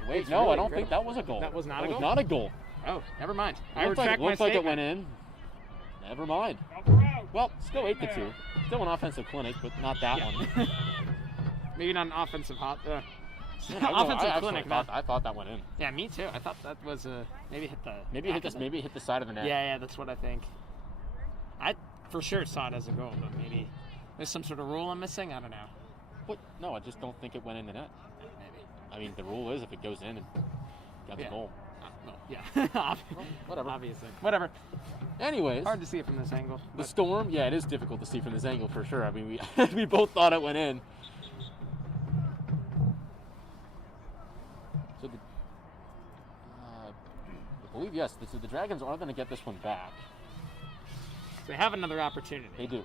Wait, no, I don't think that was a goal. That was not a goal? That was not a goal. Oh, never mind. I retract my statement. Looks like it went in. Never mind. Well, still 8-2. Still an offensive clinic, but not that one. Maybe not an offensive offensive clinic. I thought that went in. Yeah, me too. I thought that was maybe hit the maybe hit the side of the net. Yeah, that's what I think. I for sure saw it as a goal, but maybe there's some sort of rule I'm missing. I don't know. What? No, I just don't think it went in the net. Maybe. I mean, the rule is if it goes in, and got the goal. Well, yeah. Whatever. Obviously. Whatever. Anyways, Hard to see it from this angle. the Storm, yeah, it is difficult to see from this angle for sure. I mean, we we both thought it went in. So I believe yes. The Dragons are going to get this one back. So they have another opportunity. They do.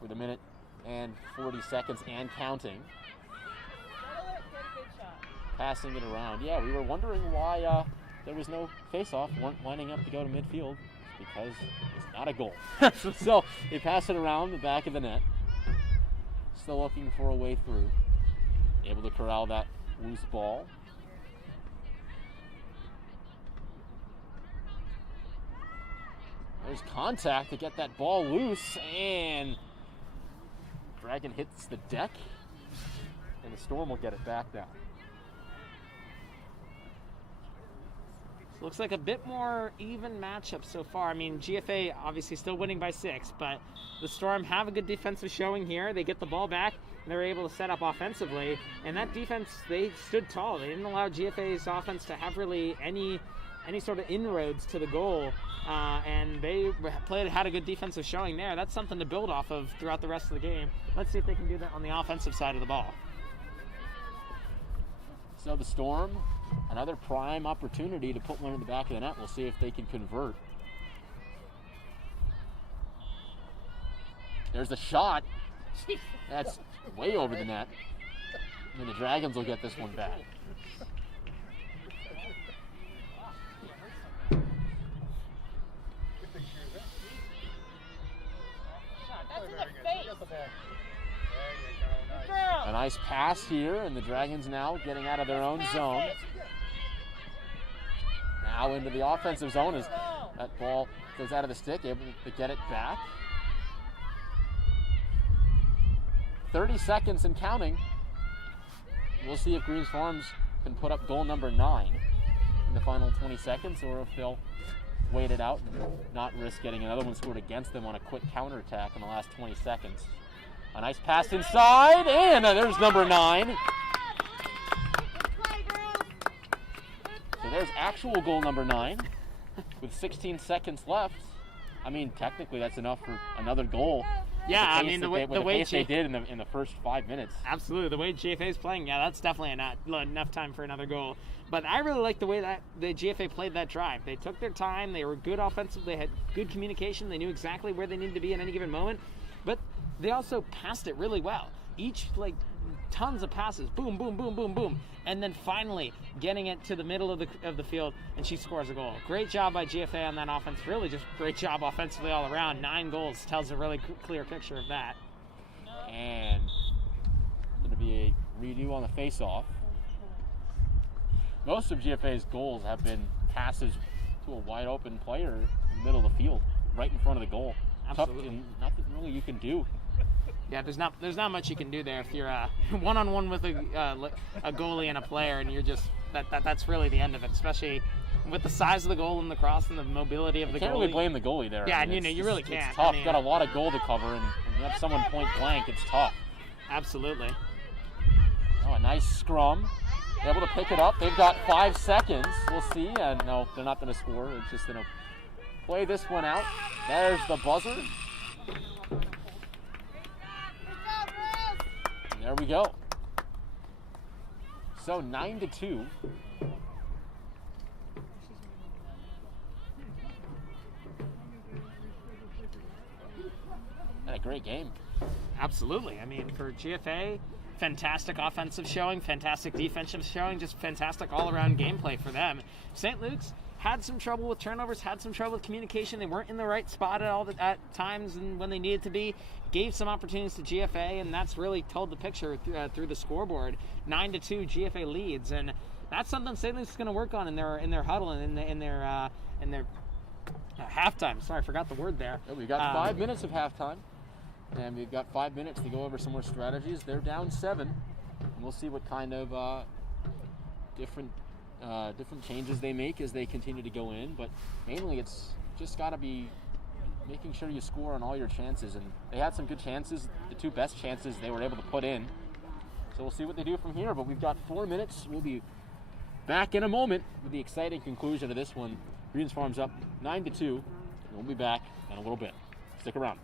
With a minute and 40 seconds and counting. Passing it around. Yeah, we were wondering why there was no face-off, weren't lining up to go to midfield. It's because it's not a goal. So they pass it around the back of the net. Still looking for a way through. Able to corral that loose ball. There's contact to get that ball loose, and Dragon hits the deck, and the Storm will get it back down. Looks like a bit more even matchup so far. I mean, GFA obviously still winning by 6, but the Storm have a good defensive showing here. They get the ball back, and they're able to set up offensively. And that defense, they stood tall. They didn't allow GFA's offense to have really any sort of inroads to the goal. And they had a good defensive showing there. That's something to build off of throughout the rest of the game. Let's see if they can do that on the offensive side of the ball. So the Storm, another prime opportunity to put one in the back of the net. We'll see if they can convert. There's a shot. That's way over the net. And the Dragons will get this one back. That's in the face. A nice pass here, and the Dragons now getting out of their own zone. Now into the offensive zone as that ball goes out of the stick, able to get it back. 30 seconds and counting. We'll see if Greens Farms can put up goal number 9 in the final 20 seconds, or if they'll wait it out and not risk getting another one scored against them on a quick counterattack in the last 20 seconds. A nice pass inside, and there's number 9. So there's actual goal number 9 with 16 seconds left. I mean, technically that's enough for another goal. Yeah, I mean, the way they did in the first 5 minutes. Absolutely, the way GFA is playing, yeah, that's definitely enough time for another goal. But I really like the way that the GFA played that drive. They took their time. They were good offensive. They had good communication. They knew exactly where they needed to be at any given moment. But they also passed it really well. Each, tons of passes. Boom, boom, boom, boom, boom. And then finally getting it to the middle of the field, and she scores a goal. Great job by GFA on that offense. Really just great job offensively all around. 9 goals tells a really clear picture of that. And going to be a redo on the face-off. Most of GFA's goals have been passes to a wide-open player in the middle of the field, right in front of the goal. Absolutely. And nothing really you can do. Yeah, there's not much you can do there if you're one-on-one with a goalie and a player, and you're just that's really the end of it. Especially with the size of the goal and the cross and the mobility of the goalie. Can't really blame the goalie there. Yeah, I mean, you really can't. It's tough. I mean, Got a lot of goal to cover, and when you have someone point blank, it's tough. Absolutely. Oh, a nice scrum. Able to pick it up. They've got 5 seconds. We'll see. No, they're not going to score. They're just going to play this one out. There's the buzzer. And there we go. So 9-2. And a great game. Absolutely. I mean, for GFA, fantastic offensive showing, fantastic defensive showing, just fantastic all-around gameplay for them. St. Luke's had some trouble with turnovers, had some trouble with communication. They weren't in the right spot at times and when they needed to be. Gave some opportunities to GFA, and that's really told the picture through the scoreboard. 9-2 GFA leads, and that's something St. Luke's is going to work on in their huddle and in their halftime. Sorry, I forgot the word there. Yeah, we've got 5 minutes of halftime. And we've got 5 minutes to go over some more strategies. They're down 7. And we'll see what kind of different changes they make as they continue to go in. But mainly it's just got to be making sure you score on all your chances. And they had some good chances. The 2 best chances they were able to put in. So we'll see what they do from here. But we've got 4 minutes. We'll be back in a moment with the exciting conclusion of this one. Greens Farm's up 9-2. And we'll be back in a little bit. Stick around.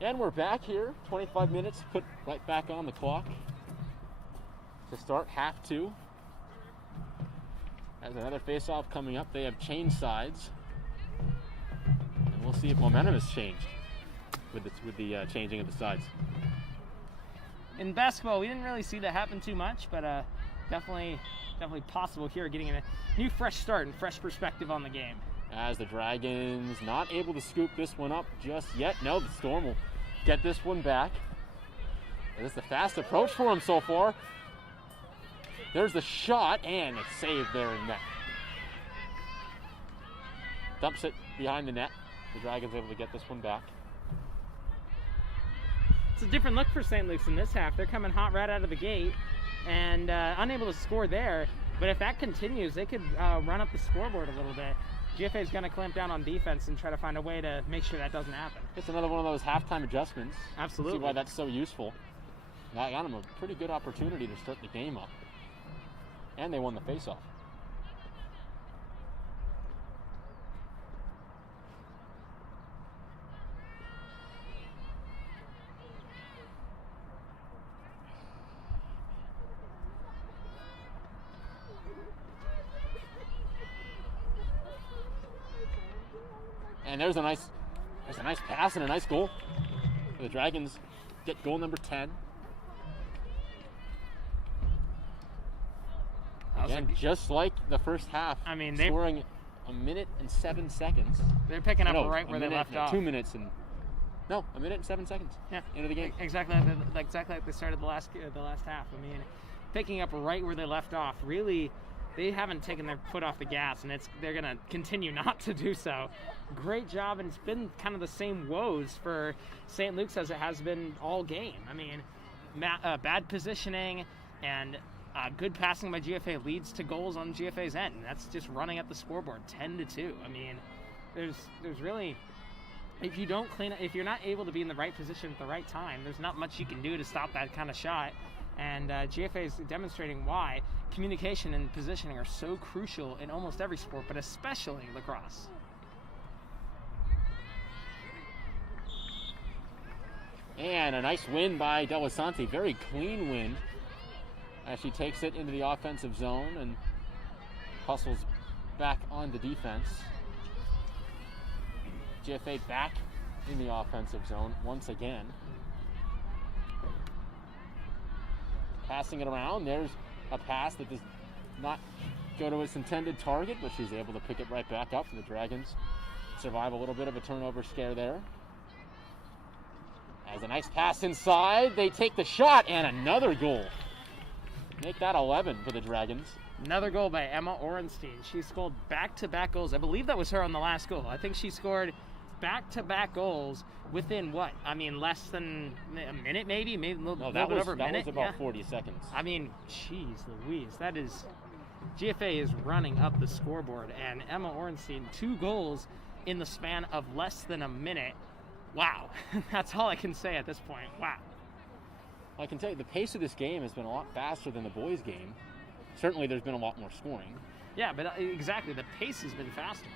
And we're back here. 25 minutes put right back on the clock to start half 2. As another face-off coming up. They have changed sides. And we'll see if momentum has changed with the changing of the sides. In basketball, we didn't really see that happen too much, but definitely possible here, getting a new fresh start and fresh perspective on the game. As the Dragons not able to scoop this one up just yet. No, the Storm will get this one back. This is a fast approach for him so far. There's the shot, and it's saved there in net. Dumps it behind the net. The Dragons able to get this one back. It's a different look for St. Luke's in this half. They're coming hot right out of the gate and unable to score there. But if that continues, they could run up the scoreboard a little bit. GFA is going to clamp down on defense and try to find a way to make sure that doesn't happen. It's another one of those halftime adjustments. Absolutely. See why that's so useful. That got them a pretty good opportunity to start the game up. And they won the faceoff. And there's a nice pass and a nice goal. The Dragons get goal number 10. Again, just like the first half, I mean, scoring a minute and 7 seconds. They're picking up right where they left off. 2 minutes and a minute and 7 seconds. Yeah, into the game. Exactly like they started the last half. I mean, picking up right where they left off. Really, they haven't taken their foot off the gas, and they're gonna continue not to do so. Great job, and it's been kind of the same woes for St. Luke's as it has been all game. I mean, bad positioning and good passing by GFA leads to goals on GFA's end. That's just running up the scoreboard, 10-2. I mean, there's really, if you're not able to be in the right position at the right time, there's not much you can do to stop that kind of shot. And GFA is demonstrating why communication and positioning are so crucial in almost every sport, but especially lacrosse. And a nice win by Delisante, very clean win, as she takes it into the offensive zone and hustles back on the defense. GFA back in the offensive zone once again. Passing it around, there's a pass that does not go to its intended target, but she's able to pick it right back up, and the Dragons survive a little bit of a turnover scare there. As a nice pass inside, they take the shot, and another goal. Make that 11 for the Dragons. Another goal by Emma Orenstein. She scored back-to-back goals. I believe that was her on the last goal. I think she scored back-to-back goals within what? I mean, less than a minute, maybe a little bit over a minute. That was about 40 seconds. I mean, jeez Louise, that is, GFA is running up the scoreboard, and Emma Orenstein, 2 goals in the span of less than a minute. Wow, that's all I can say at this point. Wow. I can tell you the pace of this game has been a lot faster than the boys' game. Certainly, there's been a lot more scoring. Yeah, but exactly, the pace has been faster.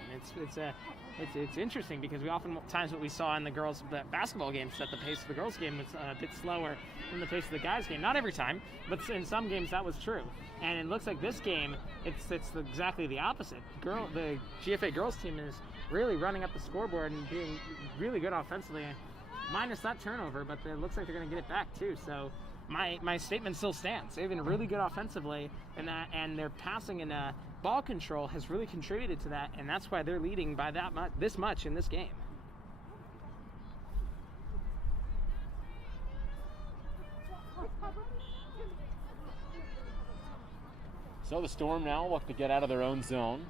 It's interesting because we oftentimes what we saw in the girls' basketball games that the pace of the girls' game was a bit slower than the pace of the guys' game. Not every time, but in some games that was true. And it looks like this game, it's exactly the opposite. The GFA girls' team is really running up the scoreboard and being really good offensively, minus that turnover, but it looks like they're going to get it back too. So my statement still stands. They've been really good offensively, and their passing and ball control has really contributed to that, and that's why they're leading by this much in this game. So the Storm now look to get out of their own zone.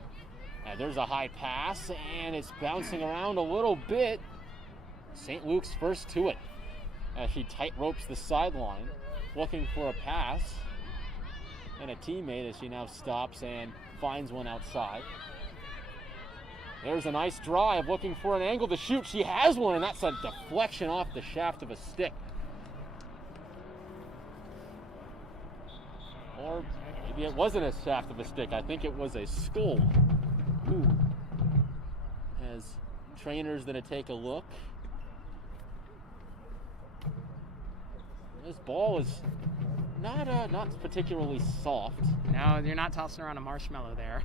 And there's a high pass, and it's bouncing around a little bit. St. Luke's first to it as she tight ropes the sideline, looking for a pass. And a teammate as she now stops and finds one outside. There's a nice drive, looking for an angle to shoot. She has one, and that's a deflection off the shaft of a stick. Or maybe it wasn't a shaft of a stick. I think it was a skull. Ooh. As trainers that take a look. This ball is not particularly soft. No, you're not tossing around a marshmallow there,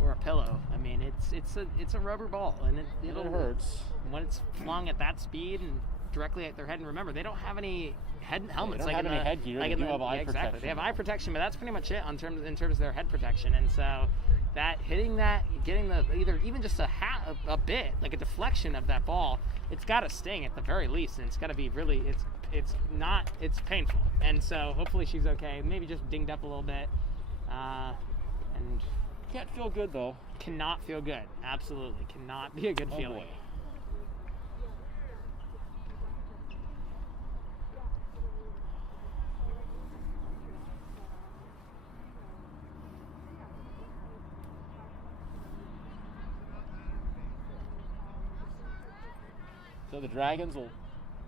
or a pillow. I mean, it's a rubber ball, and It hurts. when it's flung at that speed and directly at their head. And remember, they don't have any helmets. They don't have any headgear. They do have eye exactly. protection. They have eye protection, but that's pretty much it in terms of their head protection. And so that hitting that, getting the even just a bit, like a deflection of that ball, it's got to sting at the very least, and it's got to be really it's painful. And so hopefully she's okay. Maybe just dinged up a little bit, and Can't feel good though. cannot feel good. Absolutely cannot be a good Oh feeling. boy. So the Dragons will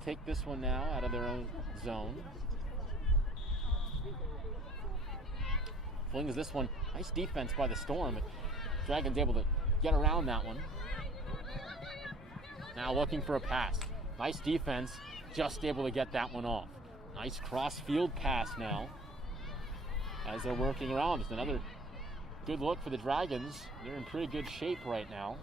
take this one now out of their own zone. Flings this one. Nice defense by the Storm. But Dragons able to get around that one. Now looking for a pass. Nice defense. Just able to get that one off. Nice cross-field pass now. As they're working around. It's another good look for the Dragons. They're in pretty good shape right now.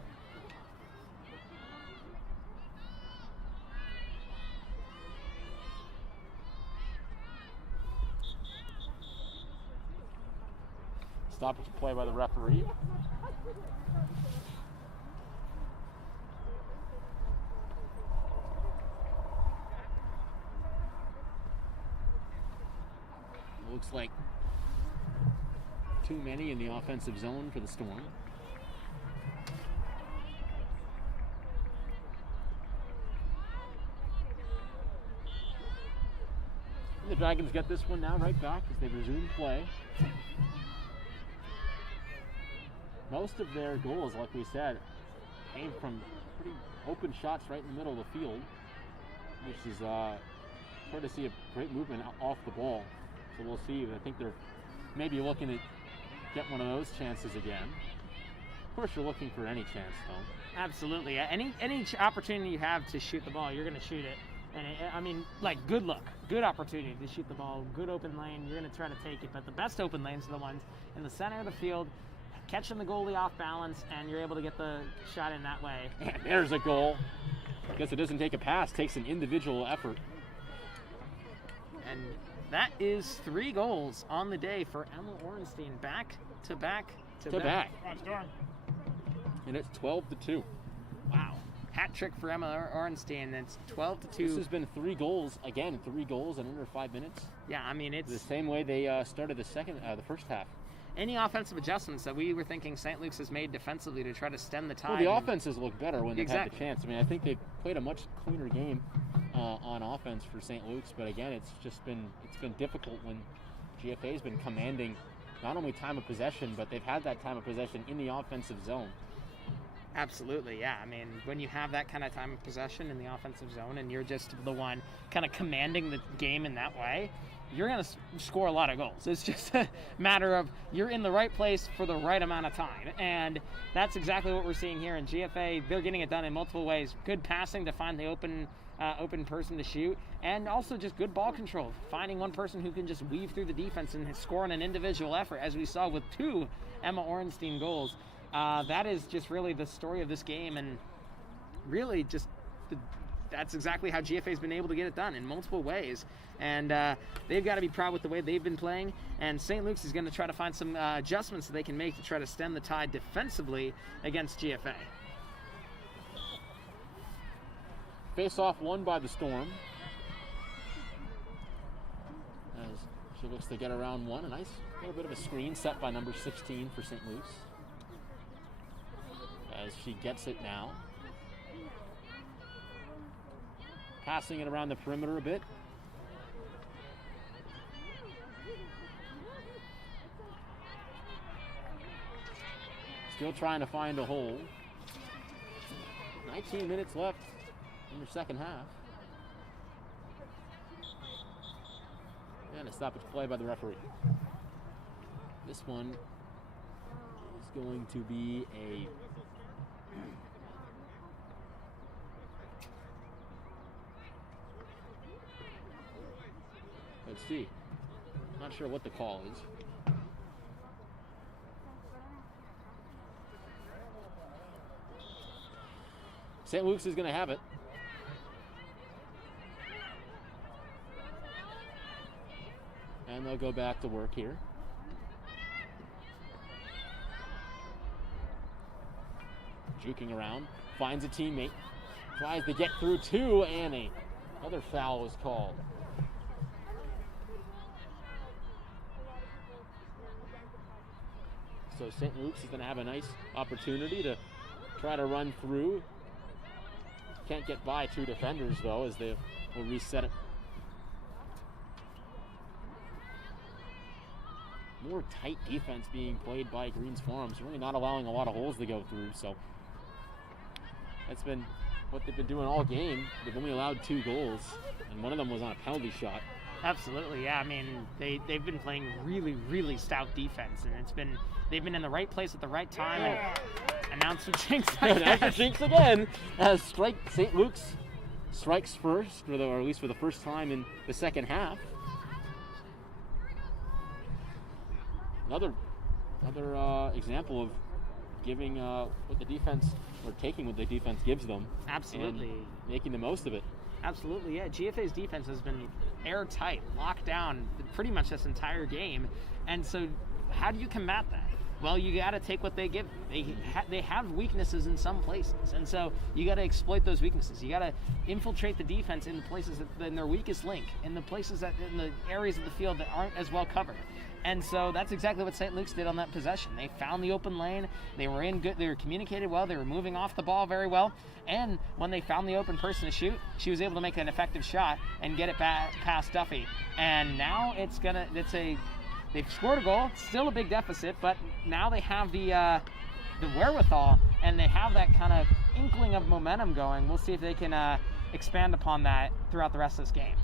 Stoppage of play by the referee. Looks like too many in the offensive zone for the Storm. And the Dragons get this one now right back as they resume play. Most of their goals, like we said, came from pretty open shots right in the middle of the field, which is courtesy of great movement off the ball. So we'll see. I think they're maybe looking to get one of those chances again. Of course, you're looking for any chance, though. Absolutely. Any opportunity you have to shoot the ball, you're going to shoot it. And good look, good opportunity to shoot the ball, good open lane. You're going to try to take it. But the best open lanes are the ones in the center of the field, catching the goalie off balance, and you're able to get the shot in that way. And there's a goal. I guess it doesn't take a pass, takes an individual effort. And that is 3 goals on the day for Emma Orenstein, back to back. Come on, Storm. And it's 12-2. Wow. Hat trick for Emma Orenstein. It's 12-2. This has been 3 goals. Again, 3 goals in under 5 minutes. Yeah, I mean, it's The same way they started the first half. any offensive adjustments that we were thinking St. Luke's has made defensively to try to stem the tide. Well, the offenses look better when they've had Exactly. the chance. I mean, I think they've played a much cleaner game on offense for St. Luke's, but again, it's been difficult when GFA's been commanding not only time of possession, but they've had that time of possession in the offensive zone. Absolutely, yeah. I mean, when you have that kind of time of possession in the offensive zone and you're just the one kind of commanding the game in that way, you're going to score a lot of goals. It's just a matter of you're in the right place for the right amount of time. And that's exactly what we're seeing here in GFA. They're getting it done in multiple ways. Good passing to find the open person to shoot, and also just good ball control, finding one person who can just weave through the defense and score on an individual effort, as we saw with 2 Emma Orenstein goals. That is just really the story of this game, and really just that's exactly how GFA's been able to get it done in multiple ways. And they've got to be proud with the way they've been playing, and St. Luke's is going to try to find some adjustments that they can make to try to stem the tide defensively against GFA. Face-off won by the Storm. As she looks to get around one. A nice little bit of a screen set by number 16 for St. Luke's. As she gets it now. Passing it around the perimeter a bit. Still trying to find a hole. 19 minutes left in the second half. And a stoppage play by the referee. This one is going to be a Let's see. Not sure what the call is. St. Luke's is going to have it. And they'll go back to work here. Juking around, finds a teammate, tries to get through two, and another foul was called. So St. Luke's is going to have a nice opportunity to try to run through. Can't get by two defenders, though, as they will reset it. More tight defense being played by Greens Forums, really not allowing a lot of holes to go through. So that's been what they've been doing all game. They've only allowed 2 goals, and one of them was on a penalty shot. Absolutely, yeah. I mean, they've been playing really, really stout defense, and they've been in the right place at the right time. And announcer jinx again. Announcer jinx again, as St. Luke's strikes first, or at least for the first time in the second half. Another example of giving what the defense, or taking what the defense gives them. Absolutely. And making the most of it. Absolutely, yeah. GFA's defense has been airtight, locked down pretty much this entire game. And so how do you combat that? Well, you got to take what they give. They have weaknesses in some places, and so you got to exploit those weaknesses. You got to infiltrate the defense in the places in their weakest link, in the places in the areas of the field that aren't as well covered. And so that's exactly what St. Luke's did on that possession. They found the open lane. They were in good. They were communicated well. They were moving off the ball very well. And when they found the open person to shoot, she was able to make an effective shot and get it back past Duffy. And now they've scored a goal. Still a big deficit, but now they have the wherewithal, and they have that kind of inkling of momentum going. We'll see if they can expand upon that throughout the rest of this game.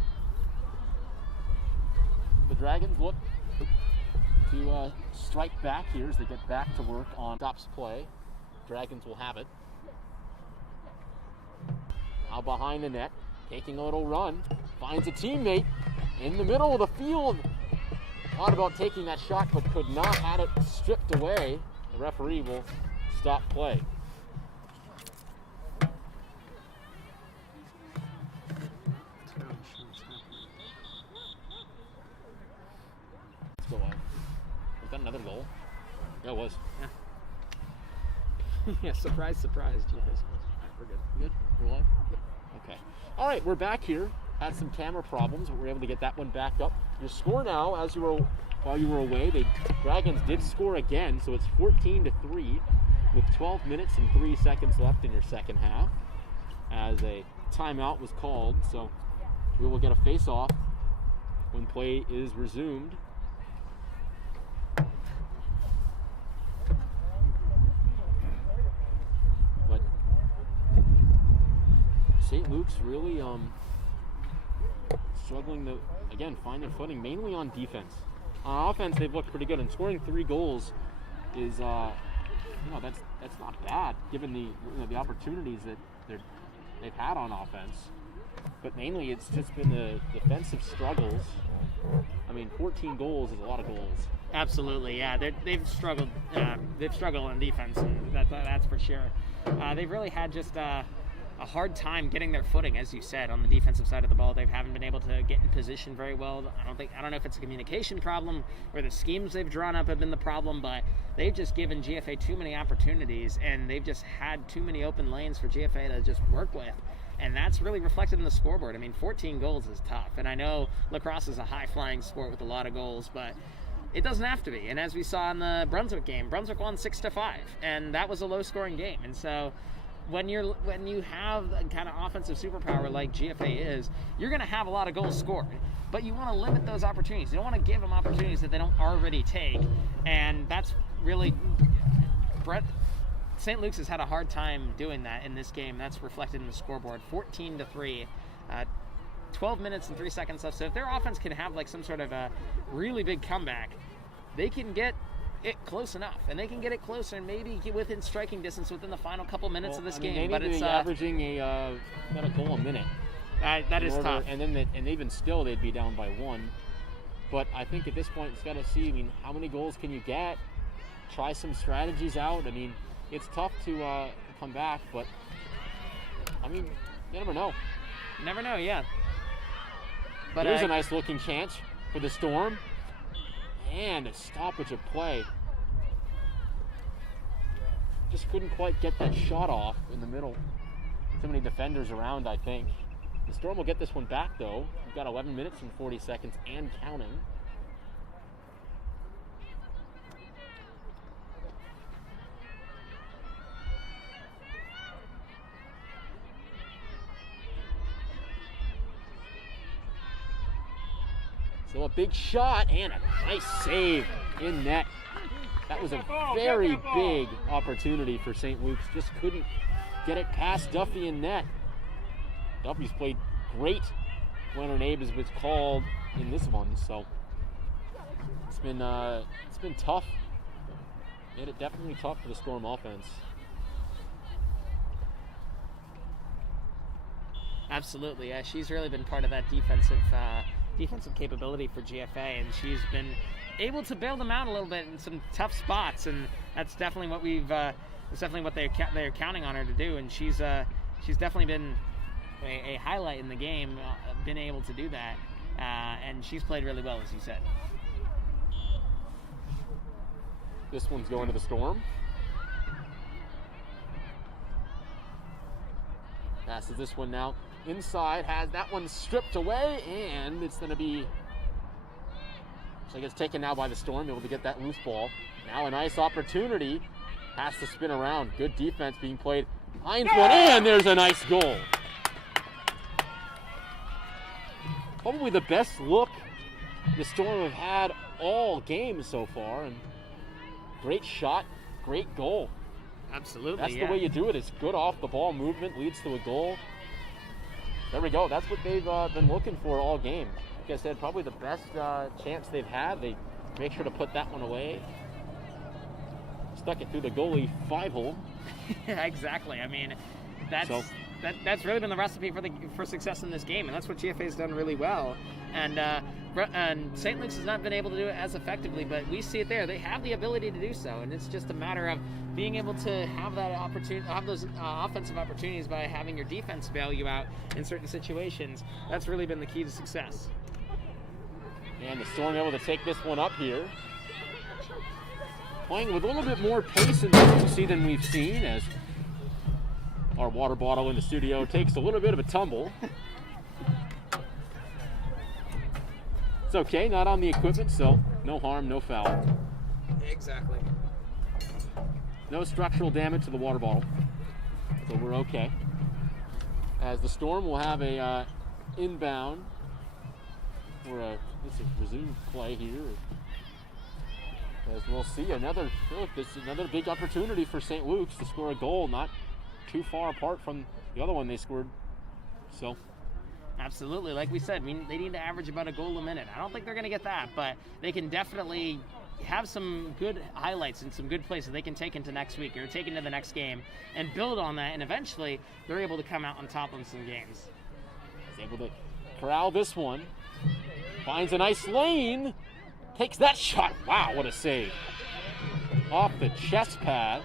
The Dragons look to strike back here as they get back to work on stops play. Dragons will have it. Now behind the net, taking a little run, finds a teammate in the middle of the field. Thought about taking that shot, but could not. Had it stripped away. The referee will stop play. Let's go on. Was that another goal? Yeah, it was. Yeah. Yeah, surprise, surprise. Jeez. All right, we're good. Good? We're live? Okay. All right, we're back here. Had some camera problems, but we were able to get that one back up. Your score now, while you were away, the Dragons did score again, so it's 14-3 with 12 minutes and 3 seconds left in your second half, as a timeout was called. So we will get a face-off when play is resumed. But St. Luke's really struggling to, again, find their footing, mainly on defense. On offense, they've looked pretty good, and scoring 3 goals is, that's not bad given the opportunities that they've had on offense. But mainly, it's just been the defensive struggles. I mean, 14 goals is a lot of goals. Absolutely, yeah. They've struggled. They've struggled on defense, and that's for sure. They've really had just a hard time getting their footing, as you said, on the defensive side of the ball. They haven't been able to get in position very well. I don't know if it's a communication problem or the schemes they've drawn up have been the problem, but they've just given GFA too many opportunities, and they've just had too many open lanes for GFA to just work with. And that's really reflected in the scoreboard. I mean, 14 goals is tough. And I know lacrosse is a high-flying sport with a lot of goals, but it doesn't have to be. And as we saw in the Brunswick game, Brunswick won 6-5, and that was a low-scoring game. And so when you have a kind of offensive superpower like GFA is, you're going to have a lot of goals scored. But you want to limit those opportunities. You don't want to give them opportunities that they don't already take. And that's really St. Luke's has had a hard time doing that in this game. That's reflected in the scoreboard. 14-3, 12 minutes and 3 seconds left. So if their offense can have like some sort of a really big comeback, they can get it close enough, and they can get it closer and maybe get within striking distance within the final couple minutes of this game. They need to be averaging about a goal a minute. That is tough. And even still, they'd be down by 1. But I think at this point, it's got to see, I mean, how many goals can you get? Try some strategies out. I mean, it's tough to come back, but, I mean, you never know. Never know, yeah. But There's a nice looking chance for the Storm. And a stoppage of play. Just couldn't quite get that shot off in the middle. Too many defenders around, I think. The Storm will get this one back, though. We've got 11 minutes and 40 seconds and counting. So a big shot and a nice save in net. That was a very big opportunity for St. Luke's. Just couldn't get it past Duffy in net. Duffy's played great when her name was called in this one, so it's been tough. Made it definitely tough for the Storm offense. Absolutely, yeah. She's really been part of that defensive capability for GFA, and she's been able to bail them out a little bit in some tough spots, and that's definitely what they're counting on her to do. And she's definitely been a highlight in the game, been able to do that, and she's played really well, as you said. This one's going to the Storm. Passes this one now inside, has that one stripped away, and it's going to be, looks like it's taken now by the Storm, able to get that loose ball. Now a nice opportunity, has to spin around. Good defense being played. Finds one, and there's a nice goal. Probably the best look the Storm have had all game so far, and great shot, great goal. Absolutely, That's the way you do it. It's good off the ball movement, leads to a goal. There we go. That's what they've been looking for all game. Like I said, probably the best chance they've had. They make sure to put that one away. Stuck it through the goalie 5-hole. Yeah, exactly. I mean, that's really been the recipe for success in this game, and that's what GFA's done really well. And St. Luke's has not been able to do it as effectively, but we see it there. They have the ability to do so, and it's just a matter of being able to have that opportunity, have those offensive opportunities by having your defense bail you out in certain situations. That's really been the key to success. And the Storm able to take this one up here. Playing with a little bit more pace and efficiency than we've seen, as our water bottle in the studio takes a little bit of a tumble. It's okay, not on the equipment, so no harm, no foul. Exactly. No structural damage to the water bottle, so we're okay. As the Storm will have a inbound, or let's resume play here. As we'll see, another big opportunity for St. Luke's to score a goal, not too far apart from the other one they scored. So. Absolutely. Like we said, they need to average about a goal a minute. I don't think they're going to get that, but they can definitely have some good highlights and some good plays that they can take into next week or take into the next game and build on that, and eventually they're able to come out on top in some games. He's able to corral this one. Finds a nice lane. Takes that shot. Wow, what a save. Off the chest pad.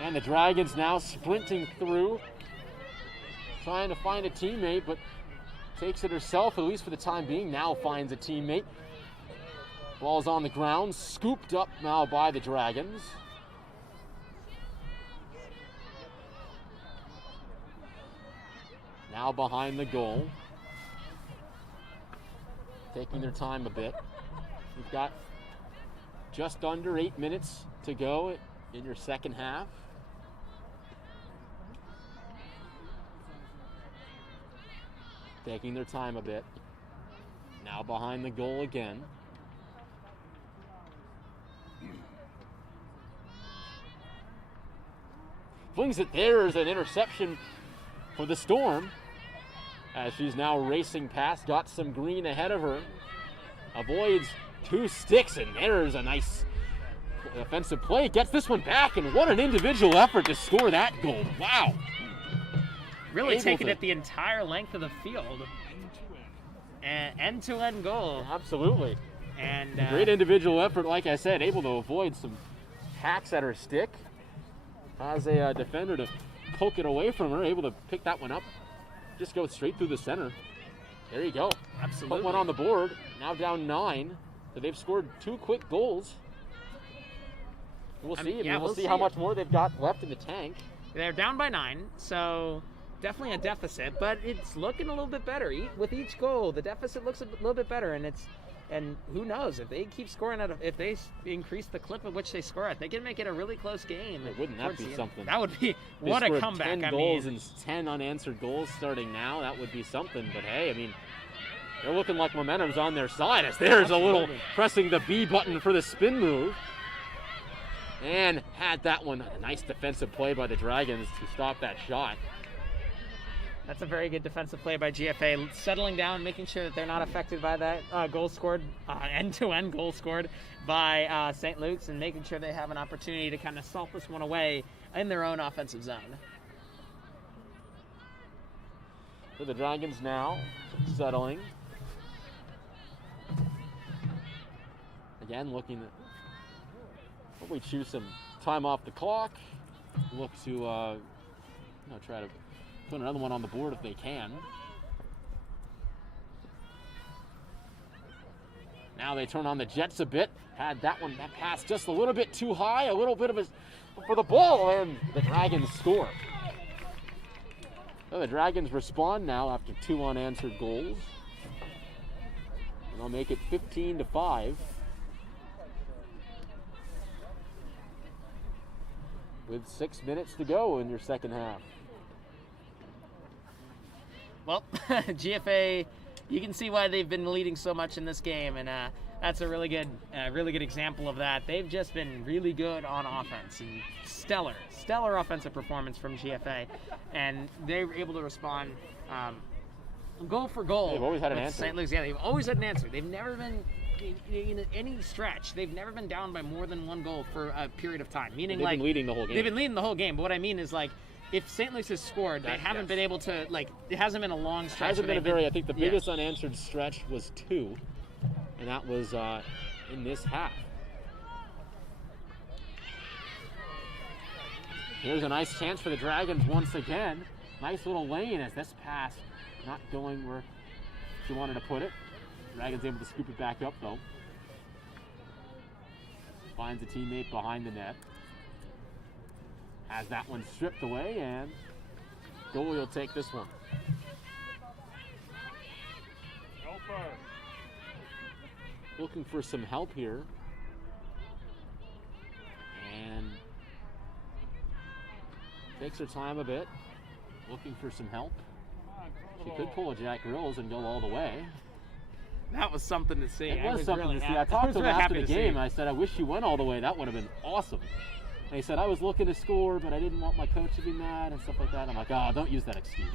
And the Dragons now sprinting through, trying to find a teammate, but takes it herself, at least for the time being. Now finds a teammate. Ball's on the ground, scooped up now by the Dragons. Now behind the goal. Taking their time a bit. We've got just under 8 minutes to go in your second half. Taking their time a bit. Now behind the goal again. Flings it there as an interception for the Storm. As she's now racing past, got some green ahead of her. Avoids 2 sticks, and there's a nice offensive play. Gets this one back, and what an individual effort to score that goal. Wow. Really taking it the entire length of the field. end-to-end goal. Absolutely. And Great individual effort, like I said, able to avoid some hacks at her stick. Has a defender to poke it away from her, able to pick that one up. Just go straight through the center. There you go. Absolutely. Put one on the board. Now down 9. So they've scored 2 quick goals. We'll see. We'll see how much more they've got left in the tank. They're down by 9, so definitely a deficit, but it's looking a little bit better. With each goal, the deficit looks a little bit better, and who knows, if they keep scoring if they increase the clip at which they score at, they can make it a really close game. Wouldn't that be something? That would be, what a comeback. 10 goals and 10 unanswered goals starting now. That would be something, but hey, I mean, they're looking like momentum's on their side as there's a little pressing the B button for the spin move. And had that one. A nice defensive play by the Dragons to stop that shot. That's a very good defensive play by GFA, settling down, making sure that they're not affected by that goal scored, end-to-end goal scored by St. Luke's, and making sure they have an opportunity to kind of salt this one away in their own offensive zone. So the Dragons now settling. Again, looking at probably choose some time off the clock. Look to try to put another one on the board if they can. Now they turn on the Jets a bit. Had that pass just a little bit too high, a little bit of a for the ball, and the Dragons score. So the Dragons respond now after 2 unanswered goals. And they'll make it 15-5. With 6 minutes to go in your second half. Well, GFA, you can see why they've been leading so much in this game, and that's a really good example of that. They've just been really good on offense, and stellar offensive performance from GFA, and they were able to respond goal for goal. They've always had an answer. St. Luke's, yeah, they've always had an answer. They've never been in any stretch. They've never been down by more than 1 goal for a period of time. Meaning, they've been leading the whole game. They've been leading the whole game. But what I mean is, like, if St. Luke's has scored, they haven't been able to, like, it hasn't been a long stretch. Hasn't been a very, I think the biggest unanswered stretch was 2, and that was in this half. Here's a nice chance for the Dragons once again. Nice little lane as this pass not going where she wanted to put it. Dragons able to scoop it back up though. Finds a teammate behind the net. Has that one stripped away, and goalie will take this one. Looking for some help here. And takes her time a bit. Looking for some help. She could pull a Jack Grills and go all the way. That was something to see. It was something to see. I talked to him after the game, and I said, I wish you went all the way. That would have been awesome. And he said, I was looking to score, but I didn't want my coach to be mad and stuff like that. I'm like, oh, don't use that excuse.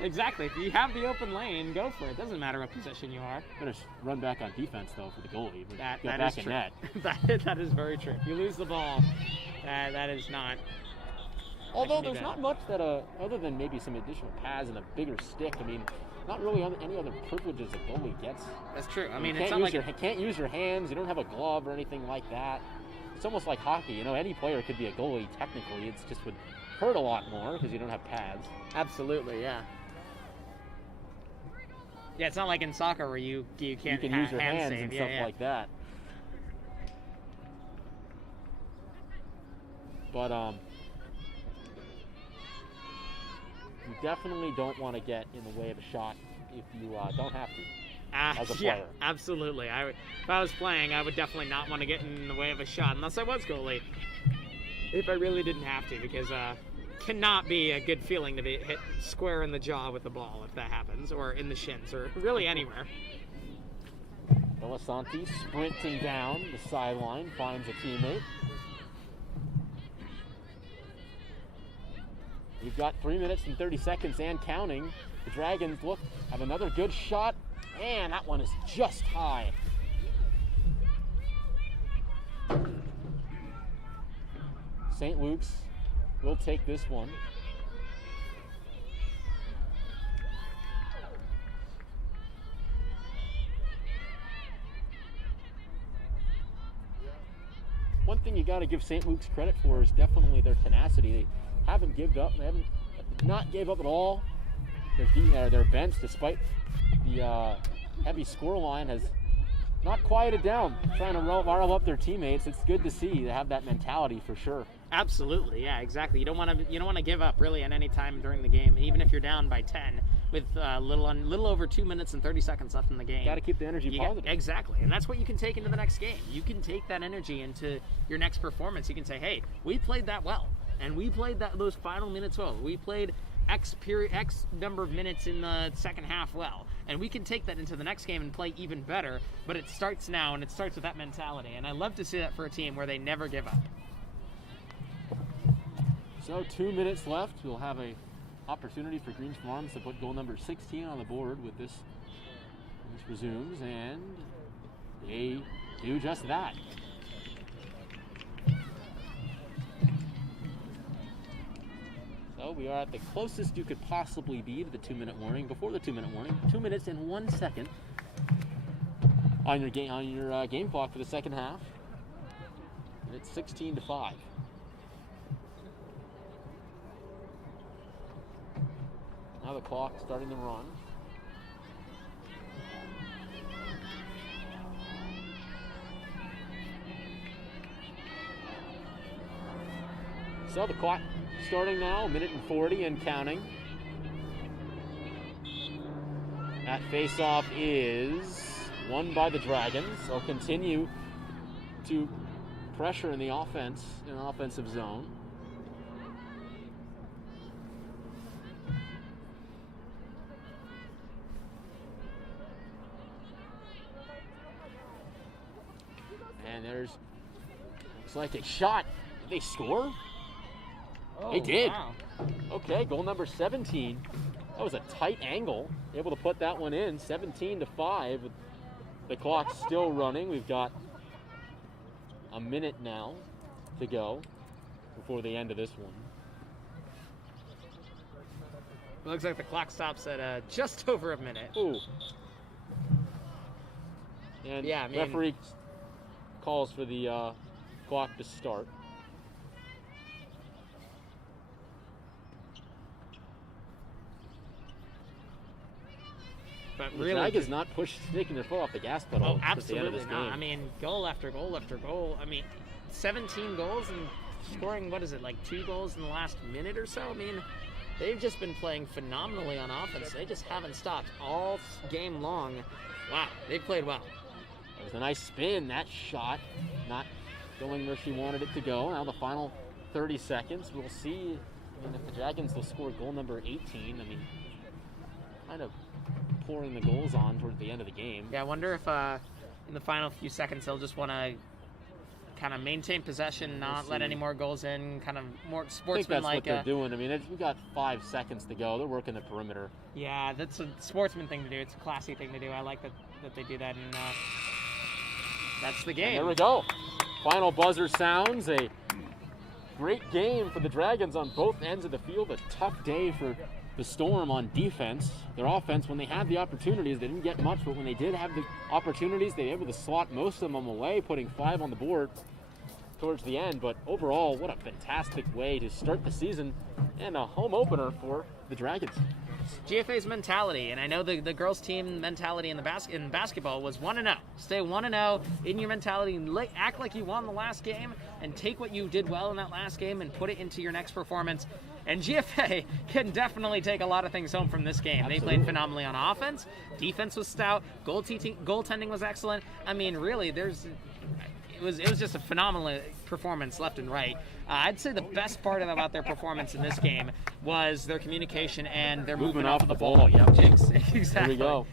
Exactly. If you have the open lane, go for it. Doesn't matter what position you are. Better run back on defense, though, for the goalie. That back is in true. net. That is very true. If you lose the ball, that is not. Although there's not much that, other than maybe some additional pads and a bigger stick, I mean, not really any other privileges a goalie gets. That's true. I mean, you it's not like you can't use your hands. You don't have a glove or anything like that. It's almost like hockey. You know, any player could be a goalie technically. It's just would hurt a lot more because you don't have pads. Absolutely, yeah. Yeah, it's not like in soccer where you can't can use your hands save. and stuff like that. But you definitely don't want to get in the way of a shot if you don't have to. As a player. Yeah, absolutely. If I was playing, I would definitely not want to get in the way of a shot unless I was goalie. If I really didn't have to, because cannot be a good feeling to be hit square in the jaw with the ball if that happens, or in the shins, or really anywhere. Belasanti sprinting down the sideline, finds a teammate. We've got 3 minutes and 30 seconds and counting. The Dragons have another good shot, and that one is just high. St. Luke's will take this one. got to give St. Luke's credit for is definitely their tenacity. They haven't given up. They haven't not gave up at all. Their bench, despite the heavy score line, has not quieted down, trying to rile up their teammates. It's good to see they have that mentality for sure. Absolutely, yeah, exactly. You don't want to give up really at any time during the game, even if you're down by 10 with little over 2 minutes and 30 seconds left in the game. Got to keep the energy positive. Exactly, and that's what you can take into the next game. You can take that energy into your next performance. You can say, hey, we played that well, and we played those final minutes well. We played X number of minutes in the second half well, and we can take that into the next game and play even better. But it starts now, and it starts with that mentality, and I love to see that for a team where they never give up. So 2 minutes left. We'll have a opportunity for Greens Farms to put goal number 16 on the board with this. This resumes, and they do just that. So we are at the closest you could possibly be to the 2-minute warning. Before the 2-minute warning, 2 minutes and 1 second on your game clock for the second half. And it's 16-5. Now the clock starting to run. So the clock starting now, 1:40 and counting. That face-off is won by the Dragons. They'll continue to pressure in the offense, in an offensive zone. And there's, looks like a shot. Did they score? Oh, they did. Wow. Okay, goal number 17. That was a tight angle. Able to put that one in, 17-5. With the clock still running. We've got a minute now to go before the end of this one. It looks like the clock stops at just over a minute. Ooh. And Yeah, I mean- referee calls for the clock to start. But The really, Dragons not taking their foot off the gas pedal at the end of absolutely this not. game. I mean, goal after goal after goal. I mean, 17 goals and scoring, what is it, like 2 goals in the last minute or so? I mean, they've just been playing phenomenally on offense. They just haven't stopped all game long. Wow, they played well. It was a nice spin. That shot not going where she wanted it to go. Now the final 30 seconds. We'll see. I mean, if the Dragons will score goal number 18, I mean, kind of pouring the goals on towards the end of the game. Yeah, I wonder if in the final few seconds they'll just want to kind of maintain possession, not let any more goals in, kind of more I think that's sportsman-like. what they're doing. I mean, we've got 5 seconds to go. They're working the perimeter. Yeah, that's a sportsman thing to do. It's a classy thing to do. I like that they do that, and that's the game. And there we go. Final buzzer sounds. A great game for the Dragons on both ends of the field. A tough day for the Storm on defense. Their offense, when they had the opportunities, they didn't get much, but when they did have the opportunities, they were able to slot most of them away, putting 5 on the board towards the end. But overall, what a fantastic way to start the season and a home opener for the Dragons. GFA's mentality, and I know the girls' team mentality in basketball was 1-0. Stay 1-0 in your mentality and act like you won the last game, and take what you did well in that last game and put it into your next performance. And GFA can definitely take a lot of things home from this game. Absolutely. They played phenomenally on offense. Defense was stout. Goaltending was excellent. I mean, really, it was just a phenomenal performance left and right. I'd say the best part about their performance in this game was their communication and their movement off of the ball. Yep. Exactly. There we go.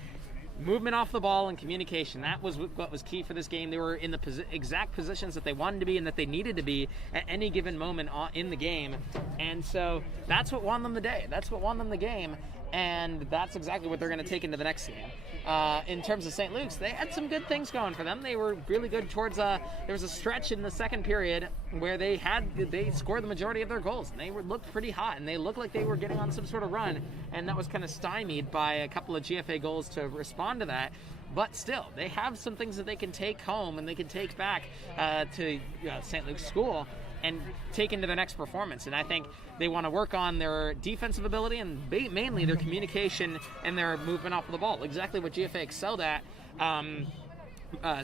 Movement off the ball and communication. That was what was key for this game. They were in the exact positions that they wanted to be and that they needed to be at any given moment in the game. And so that's what won them the day. That's what won them the game. And that's exactly what they're going to take into the next game. In terms of St. Luke's, they had some good things going for them. They were really good towards there was a stretch in the second period where they scored the majority of their goals, and they looked pretty hot, and they looked like they were getting on some sort of run, and that was kind of stymied by a couple of GFA goals to respond to that. but still, they have some things that they can take home and they can take back to St. Luke's school and take into their next performance. And I think they want to work on their defensive ability and mainly their communication and their movement off of the ball. Exactly what GFA excelled at.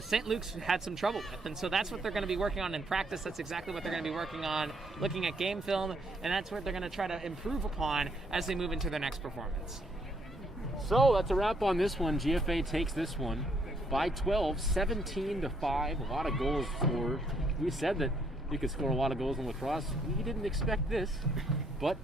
St. Luke's had some trouble with, and so that's what they're going to be working on in practice. That's exactly what they're going to be working on, looking at game film, and that's what they're going to try to improve upon as they move into their next performance. So that's a wrap on this one. GFA takes this one by 12, 17-5. A lot of goals scored. We said that you could score a lot of goals in lacrosse. We didn't expect this, but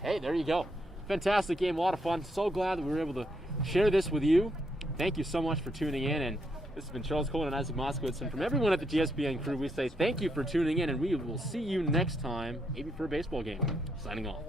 hey, there you go. Fantastic game, a lot of fun. So glad that we were able to share this with you. Thank you so much for tuning in, and this has been Charles Cohen and Isaac Moskowitz, and from everyone at the GSBN crew, we say thank you for tuning in, and we will see you next time, maybe for a baseball game. Signing off.